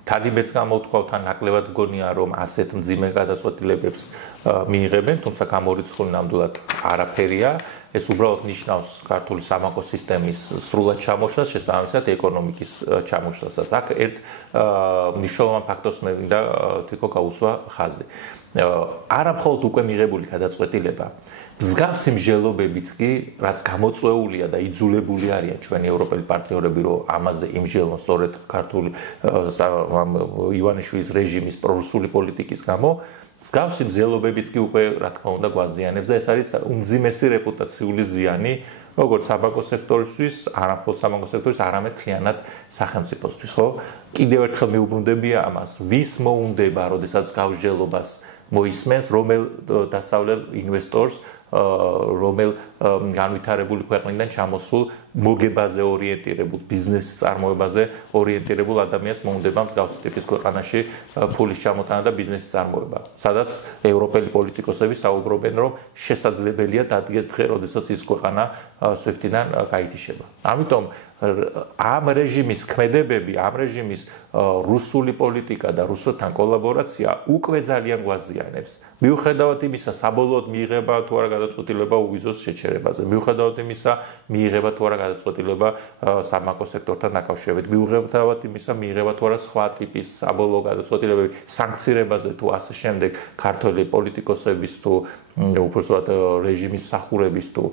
თადიბეც გამოვთქვათ, თან ნაკლებად გონია, რომ ასეთ მძიმე გადაწყვეტილებებს მიიღებენ, თუმცა გამორიცხული ნამდვილად არაფერია. ეს უბრალოდ ნიშნავს ქართული სამაკო სისტემის სრულად ჩამოშლას, შესაბამისად ეკონომიკის ჩამოშლასაც. აქ ერთ მნიშვნელოვან ფაქტორს მე მინდა თითქოს გაუსვა ხაზი. არა მხოლოდ უკვე მიღებული გადაწყვეტილება, მსგავსი მსჯელობებიც კი, რაც გამოწვეულია და იძულებული არიან ჩვენი ევროპელი პარტნიორები, რომ ამაზე იმსჯელონ სწორედ ქართული ივანიშვილის რეჟიმის პრორუსული პოლიტიკის გამო, მსგავსი მსჯელობებიც კი უკვე რა თქმა უნდა გვაზიანებს და ეს არის უმძიმესი რეპუტაციული ზიანი, როგორც საბანკო სექტორისთვის, არა მხოლოდ საბანკო სექტორის, არამედ მთლიანად სახელმწიფოსთვის, ხო? კიდევ ერთხელ მიუბრუნდებია ამას, ვის მოუნდება, როდესაც გავსჯელობას მოისმენს, რომელ დასავლელ ინვესტორს, რომელ განვითარებული ქვეყნიდან ჩამოსულ მოგებაზე ორიენტირებულ, ბიზნესის წარმოებაზე ორიენტირებულ ადამიანს მოუნდება მსგავსი ტიპის ქვეყანაში ფულის ჩამოტანა და ბიზნესის წარმოება. სადაც ევროპელი პოლიტიკოსები საუბრობენ, რომ შესაძლებელია დადგეს დღე, როდესაც ის ქვეყანა SWIFT-დან გაითიშება. ამიტომ ამ რეჟიმის ქმედებები, ამ რეჟიმის რუსული პოლიტიკა და რუსეთთან კოლაბორაცია უკვე ძალიან გვაზიანებს. მიუხედავად იმისა, საბოლოოდ მიიღება თუ არა გადაწყვეტილება უვიზოს შეჩერებაზე, მიუხედავად იმისა, მიიღება თუ არა გადაწყვეტილება სამაკო სექტორთან დაკავშირებით, მიუხედავად იმისა, მიიღება თუ არა სხვა ტიპის საბოლოო გადაწყვეტილებები სანქცირებაზე თუ ასე შემდეგ ქართველი პოლიტიკოსების თუ უბრალოდ რეჟიმის მსახურების თუ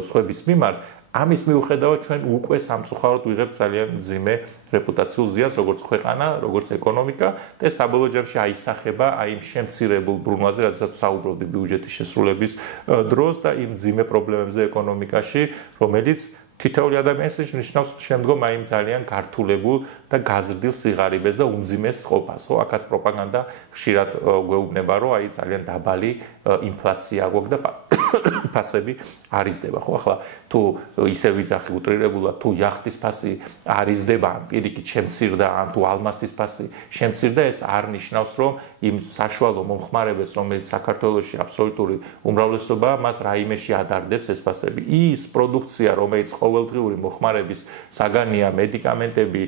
სხვების მიმართ. ამის მიუხედავად ჩვენ უკვე სამწუხაროდ ვიღებთ ძალიან მძიმე რეპუტაციულ ზიანს, როგორც ქვეყანა, როგორც ეკონომიკა და საბოლოო ჯამში აისახება აი იმ შემცირებულ ბრუნვაზე, რადგან საუბრობდი ბიუჯეტის შესრულების დროს და იმ მძიმე პრობლემებზე ეკონომიკაში, რომელიც თითოეული ადამიანის ნიშნავს შემდგომ აი იმ ძალიან გართულებულ და გაზრდილ სიღარიბეს და უმძიმეს ყოფას, ხო? აქაც პროპაგანდა ხშირად გვეუბნება, რომ აი ძალიან დაბალი ინფლაცია გვაქვს და ფასები არიზდება, ხო? ახლა თუ ისე ვიძახი უტრირებულად, თუ იახტის ფასი არიზდება, ან პირიქით შემცირდა, ან თუ ალმასის ფასი შემცირდა, ეს არ ნიშნავს, რომ იმ საშუალო მომხმარებელს, რომელიც საქართველოში აბსოლუტური უმრავლესობაა, მას რაიმეში ადარდებს ეს ფასები. ის პროდუქცია, რომელიც ყოველდღიური მოხმარების საგანია, მედიკამენტები,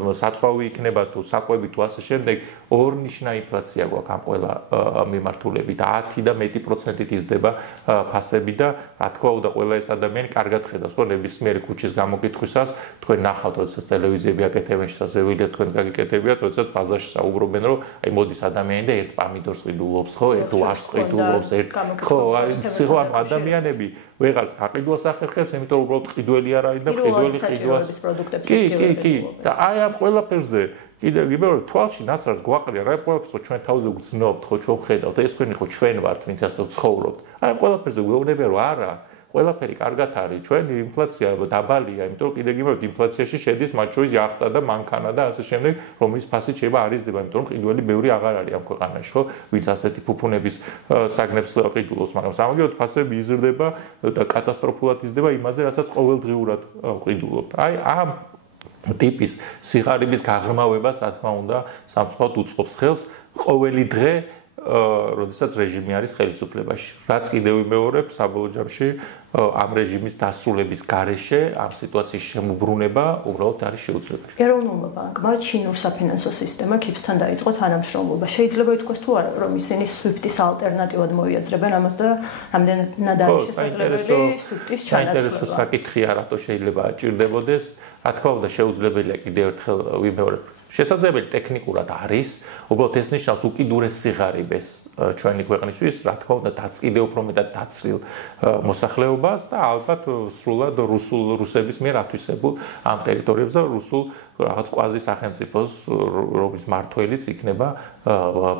საწვავი იქნება თუ საკვები თუ ასე შემდეგ, ორნიშნა ინფლაცია გვაქვს ამ ყველა მიმართულებით. 10 და მეტი პროცენტით იზრდება ფასები და რა თქმა უნდა ყველა ეს ადამიანი კარგად ხედავს, რომ ნებისმიერი ქუჩის გამოკითხვისას თქვენ ნახავთ, როდესაც ტელევიზიები აკეთებენ შესაძლებელია თქვენს გაგიკეთებიათ, როდესაც ბაზარში საუბრობენ, რომ აი მოდის ადამიანი და ერთ პამიდორს ყიდულობს, ხო, ერთ ვაშს ყიდულობს, ერთ ხო, აი ციხო ადამიანები ვეღარს გაყიდულს ახერხებს, იმიტომ რომ უბრალოდ ყიდველი არ არის და ყიდველი ყიდვას კი და აი ამ ყველაფერზე კიდე გიბერო თვალში ნაცრას გვაყრია რა ყველაფერს ჩვენ თავზე ვგრძნობთ ხო ჩვენ ხედავთ ეს თქვენი ხო ჩვენ ვართ ვინც ასე ვცხოვრობთ აი ყველაფერზე გვეუბნება რომ არა ყველაფერი კარგად არის ჩვენ ინფლაცია დაბალია იმიტომ რომ კიდე გიბერო ინფლაციაში შედის მათ შორის იახტა და მანქანა და ასე შემდეგ რომლის ფასი შეიძლება არიზდება იმიტომ რომ ყიდველი ბევრი აღარ არის ამ ქვეყანაში ხო ვინც ასეთი ფუფუნების საგნებს ყიდულობს მაგრამ სამაგიეროდ ფასები იზრდება და კატასტროფულად იზრდება იმაზე რასაც ყოველდღიურად ყიდულობთ აი ამ ტიპის სიღარიბის გაღრმავებას რა თქმა უნდა სამწუხაროდ უწყობს ხელს ყოველი დღე როდესაც რეჟიმი არის ხელისუფლებაში რაც კიდევ ვიმეორებ საბოლოო ჯამში ამ რეჟიმის დასრულების გარეშე ამ სიტუაციის შემოbrunება უბრალოდ არის შეუძლებელი. ეროვნულმა ბანკმა ჩინურ საფინანსო სისტემა KIPS-თან დაიწყო თანამშრომლობა. შეიძლება ითქვას თუ არა რომ ისინი SWIFT-ის ალტერნატივად მოიაზრებენ ამას და ამდენად არის შესაძლებელი SWIFT-ის ჩანაცვლება. საინტერესო საკითხია რატო შეიძლება აჭირდებოდეს. რა თქმა უნდა შეუძლებელია კიდევ ერთხელ ვიმეორებ შესაძლებელი ტექნიკურად არის, უბრალოდ ეს ნიშნავს უკიდურეს სიღარიბეს ჩვენი ქვეყნისთვის, რა თქმა უნდა, კიდევ უფრო მეტად დაცრილ მოსახლეობას და ალბათ სრულად რუსების მიერ ათვისებულ ამ ტერიტორიებზე და რუსულ რაღაც კვაზი სახელმწიფოს, რომლის მმართველიც იქნება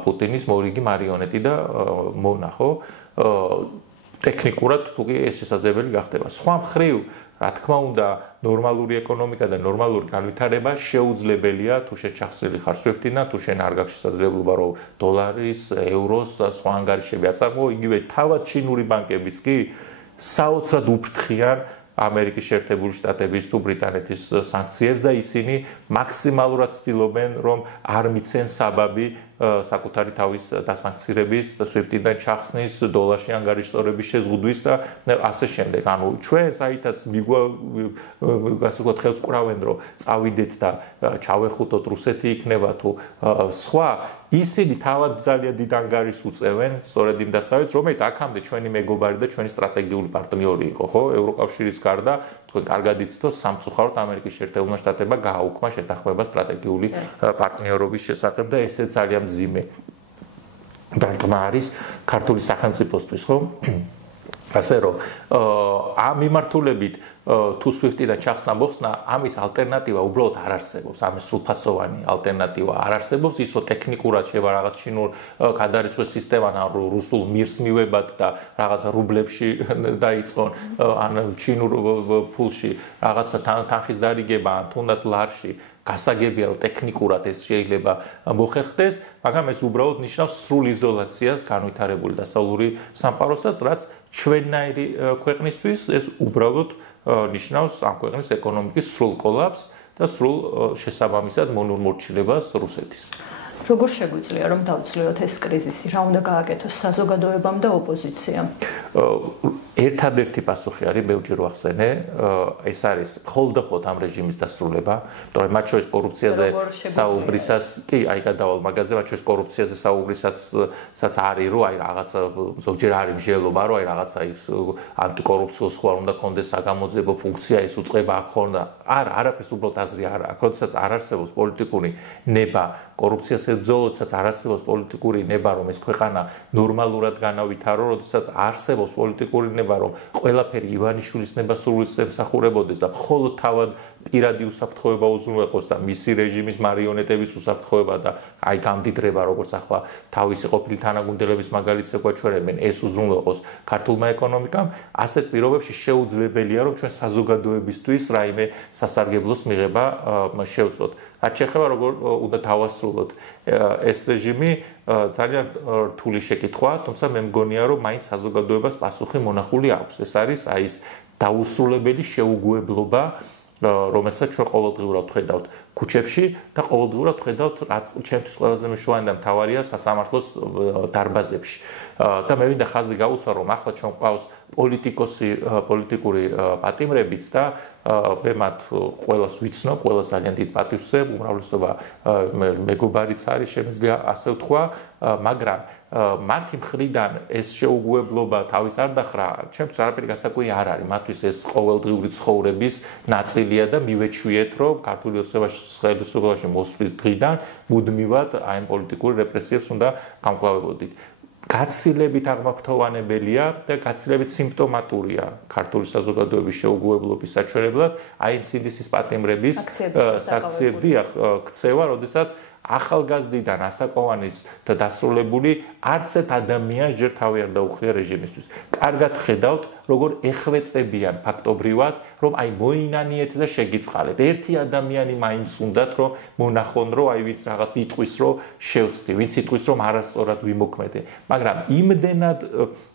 პუტინის მორიგი მარიონეტი და მონა, ხო? ტექნიკურად თუკი ეს შესაძლებელი გახდება. სხვა მხრივ რა თქმა უნდა, ნორმალური ეკონომიკა და ნორმალური განვითარება შეუძლებელია თუ შეჩახსრილი ხარ SWIFT-დან, თუ შენ არ გაქვს შესაძლებლობა რომ დოლარის, ევროს და სხვა ანგარიშები აწარმოო, იგივე თავად ჩინური ბანკებიც კი საოცრად უფრთხიან ამერიკის შეერთებული შტატების თუ ბრიტანეთის სანქციებს და ისინი მაქსიმალურად ცდილობენ რომ არ მიცენ საბაბი საკუთარი თავის დასანქცირების და SWIFT-დან ჩახსნის, დოლარში ანგარიშწორების შეზღუდვის და ასე შემდეგ. ანუ ჩვენ საითაც ასე ვთქვათ ხელს ვკრავენ რომ წავიდეთ და ჩავეხუტოთ რუსეთი იქნება თუ სხვა ისინი თავად ძალიან დიდ ანგარიშს უწევენ სწორედ იმ დასავლეთს, რომელიც აქამდე ჩვენი მეგობარი და ჩვენი სტრატეგიული პარტნიორი იყო, ხო? ევროკავშირის გარდა თქვენ კარგად იცით, სამწუხაროდ ამერიკის შეერთებულმა შტატებმა გააუქმა შეთანხმება სტრატეგიული პარტნიორობის შესახებ და ესე ძალიან მძიმე დარტყმა არის ქართული სახელმწიფოსთვის, ხო? ასე რომ ამ მიმართულებით თუ SWIFT-დან ჩახსნა მოხსნა, ამის ალტერნატივა უბრალოდ არ არსებობს. ამის სრულფასოვანი ალტერნატივა არ არსებობს. ისო ტექნიკურად შევა რაღაც ჩინურ გადარიცხვის სისტემასთან რუსულ მირს მივებად და რაღაც რუბლებში დაიწყონ ან ჩინურ ფულში რაღაცა თანხის დარიგება ან თუნდაც ლარში გასაგებია რომ ტექნიკურად ეს შეიძლება მოხერხდეს, მაგრამ ეს უბრალოდ ნიშნავს სრულ იზოლაციას განვითარებული დასავლური სამყაროსაც, რაც ჩვენნაირი ქვეყნისთვის ეს უბრალოდ ნიშნავს ამ ქვეყნის ეკონომიკის სრულ კოლაფსს და სრულ შესაბამისად მონურმორჩილებას რუსეთის. როგორ შეგვიძლია რომ დავწლიოთ ეს კრიზისი? რა უნდა გააკეთოს საზოგადოებამ და ოპოზიციამ? ერთადერთი პასუხი არის ბევრჯერ ვახსენე, ეს არის მხოლოდ ამ რეჟიმის დასრულება, იმიტომ რომ მათ შორის კორუფციაზე საუბრისას, კი, აი გადავალ მაგაზე, მათ შორის კორუფციაზე საუბრისაცაც არის, რომ აი რაღაცა ზოგჯერ არის მსჯელობა, რომ აი რაღაცა ის ანტიკორუფციო სხვა უნდა კონდეს საგამოძიებო ფუნქცია, ის უწყება აქ ხონდა. არა, არაფერს უბრალოდ აზრი არ აქვს. როდესაც არ არსებობს პოლიტიკური ნება, კორუფციას ებრძოლოდაც არ არსებობს პოლიტიკური ნება, რომ ეს ქვეყანა ნორმალურად განავითარო, როდესაც არსებობს პოლიტიკური ნება, რომ ყველაფერი ივანიშვილის ნებასრულის ემსახურებოდეს და მხოლოდ თავად პირადი უსაფრთხოება უზრუნველყოს და მისი რეჟიმის მარიონეტების უსაფრთხოება და აი გამდიდრება, როგორც ახლა თავისი ყოფილი თანაგუნდელების მაგალითს ეგვაჩვენებენ, ეს უზრუნველყოს ქართულმა ეკონომიკამ, ასეთ პირობებში შეუძლებელია, რომ ჩვენ საზოგადოებისთვის რაიმე სასარგებლოს მიღება შევწყვეტ. რაც შეეხება როგორ უნდა დავასრულოთ ეს რეჟიმი, ძალიან რთული შეკითხვა, თუმცა მე მგონია, რომ მაინც საზოგადოებას პასუხი მონახული აქვს. ეს არის აი ეს დაუსრულებელი შეუგუებლობა, რომელსაც ჩვენ ყოველდღიურად ვხედავთ ქუჩებში და ყოველდღურად ხედავთ რაც ჩემთვის ყველაზე მნიშვნელოვანი და მთავარია სასამართლოს დარბაზებში. და მე მინდა ხაზი გაუსვა რომ ახლა ჩვენ ყავს პოლიტიკური პატიმრებიც და მე მათ ყველას ვიცნობ, ყველა ძალიან დიდ პატივს ვსვამ, უმრავლესობა მეგობარიც არის, შემიძლია ასე ვთქვა, მაგრამ მათი მხრიდან ეს შეუგუებლობა თავის არ დახრა, ჩემთვის არაფერი გასაკვირი არ არის, მათთვის ეს ყოველდღიური ცხოვრების ნაწილია და მივეჩვიეთ, რომ ქართული ხელისუფლებაში მოსვლის დღიდან მუდმივად აი ამ პოლიტიკური რეპრესიებს უნდა გამკლავებოდით. გაცილებით აღმაფრთოვანებელია და გაცილებით სიმპტომატურია ქართული საზოგადოების შეუგუებლობის საჩვენებლად აი ამ CDC-ის პატიმრების ქცევა, როდესაც ახალგაზრდიდან ასაკოვანის და დასრულებული არც ერთ ადამიანს ჯერ თავი არ დაუხლია რეჟიმისთვის. კარგად ხედავთ, როგორ ეხვეწებიან ფაქტობრივად, რომ აი მოინანიეთ და შეგიწყალეთ. ერთი ადამიანი მაინც უნდათ, რომ მონახონ, რომ აი ვინც რაღაც იტყვის, რომ შევცდი, ვინც იტყვის, რომ არასწორად ვიმოქმედე. მაგრამ იმდენად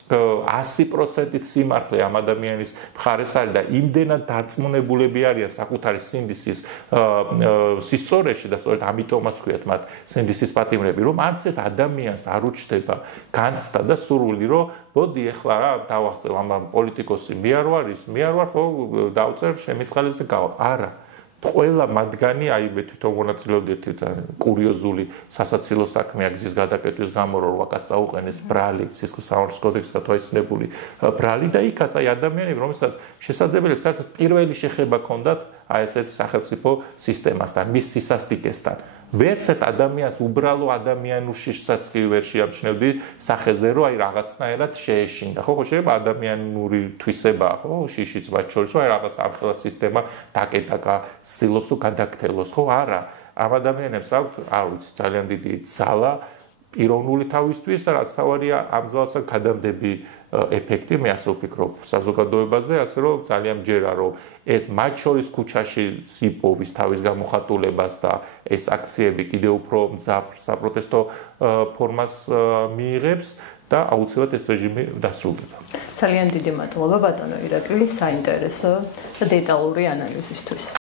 100%-ით სიმართლე ამ ადამიანის მხარეს არის და იმდენად დარწმუნებულები არიან საკუთარი სინდისის სისწორეში და სწორედ ამიტომაც ვქვიათ მათ სინდისის პატიმრები, რომ არც ერთ ადამიანს არ უჩნდება განცდა და სურვილი, რომ მოდი ეხლა რა დავაღწევ ამ პოლიტიკოსი მე არ ვარ, ხო დავწერ შემიწყალეს და გავა. არა. ყველა მათგანი აი მე თვითონ მონაწილეობდი ერთი კურიოზული სასაცილო საქმეა გზის გადაკეტვის გამო რომ ვაკაც წაუყენეს ბრალი სისხლის სამართლის კოდექსში და თვალისწინებული ბრალი და იქაც აი ადამიანები რომელსაც შესაძლებელია საერთოდ პირველი შეხება ჰქონდათ აი ესეთი სახელმწიფო სისტემასთან მის სისასტიკესთან ვერც ერთ ადამიანს უბრალო ადამიანურშისაც კი ვერ შეამჩნევდი სახეზე რომ აი რაღაცნაირად შეეშინდა ხო შეიძლება ადამიანური თვისებაა ხო შიშიც მათ შორის რომ აი რაღაც ამხელა სისტემა დაკეტაკა ცდილობს რომ გადაგთელოს ხო არა ამ ადამიანებს აქვთ არ ვიცი ძალიან დიდი ძალა პიროვნული თავისთვის და რაც თავარია ამ ძალასთან გადამდები ეფექტი მე ასე ვფიქრობ საზოგადოებაზე ასე რომ ძალიან მჯერა რომ ეს მათ შორის ქუჩაში სიპოვის თავის გამოხატულებას და ეს აქციები კიდევ უფრო მძაფრ საპროტესტო ფორმას მიიღებს და აუცილებლად ეს რეჟიმი დასრულდება. ძალიან დიდი მადლობა ბატონო ირაკლი საინტერესო და დეტალური ანალიზისთვის.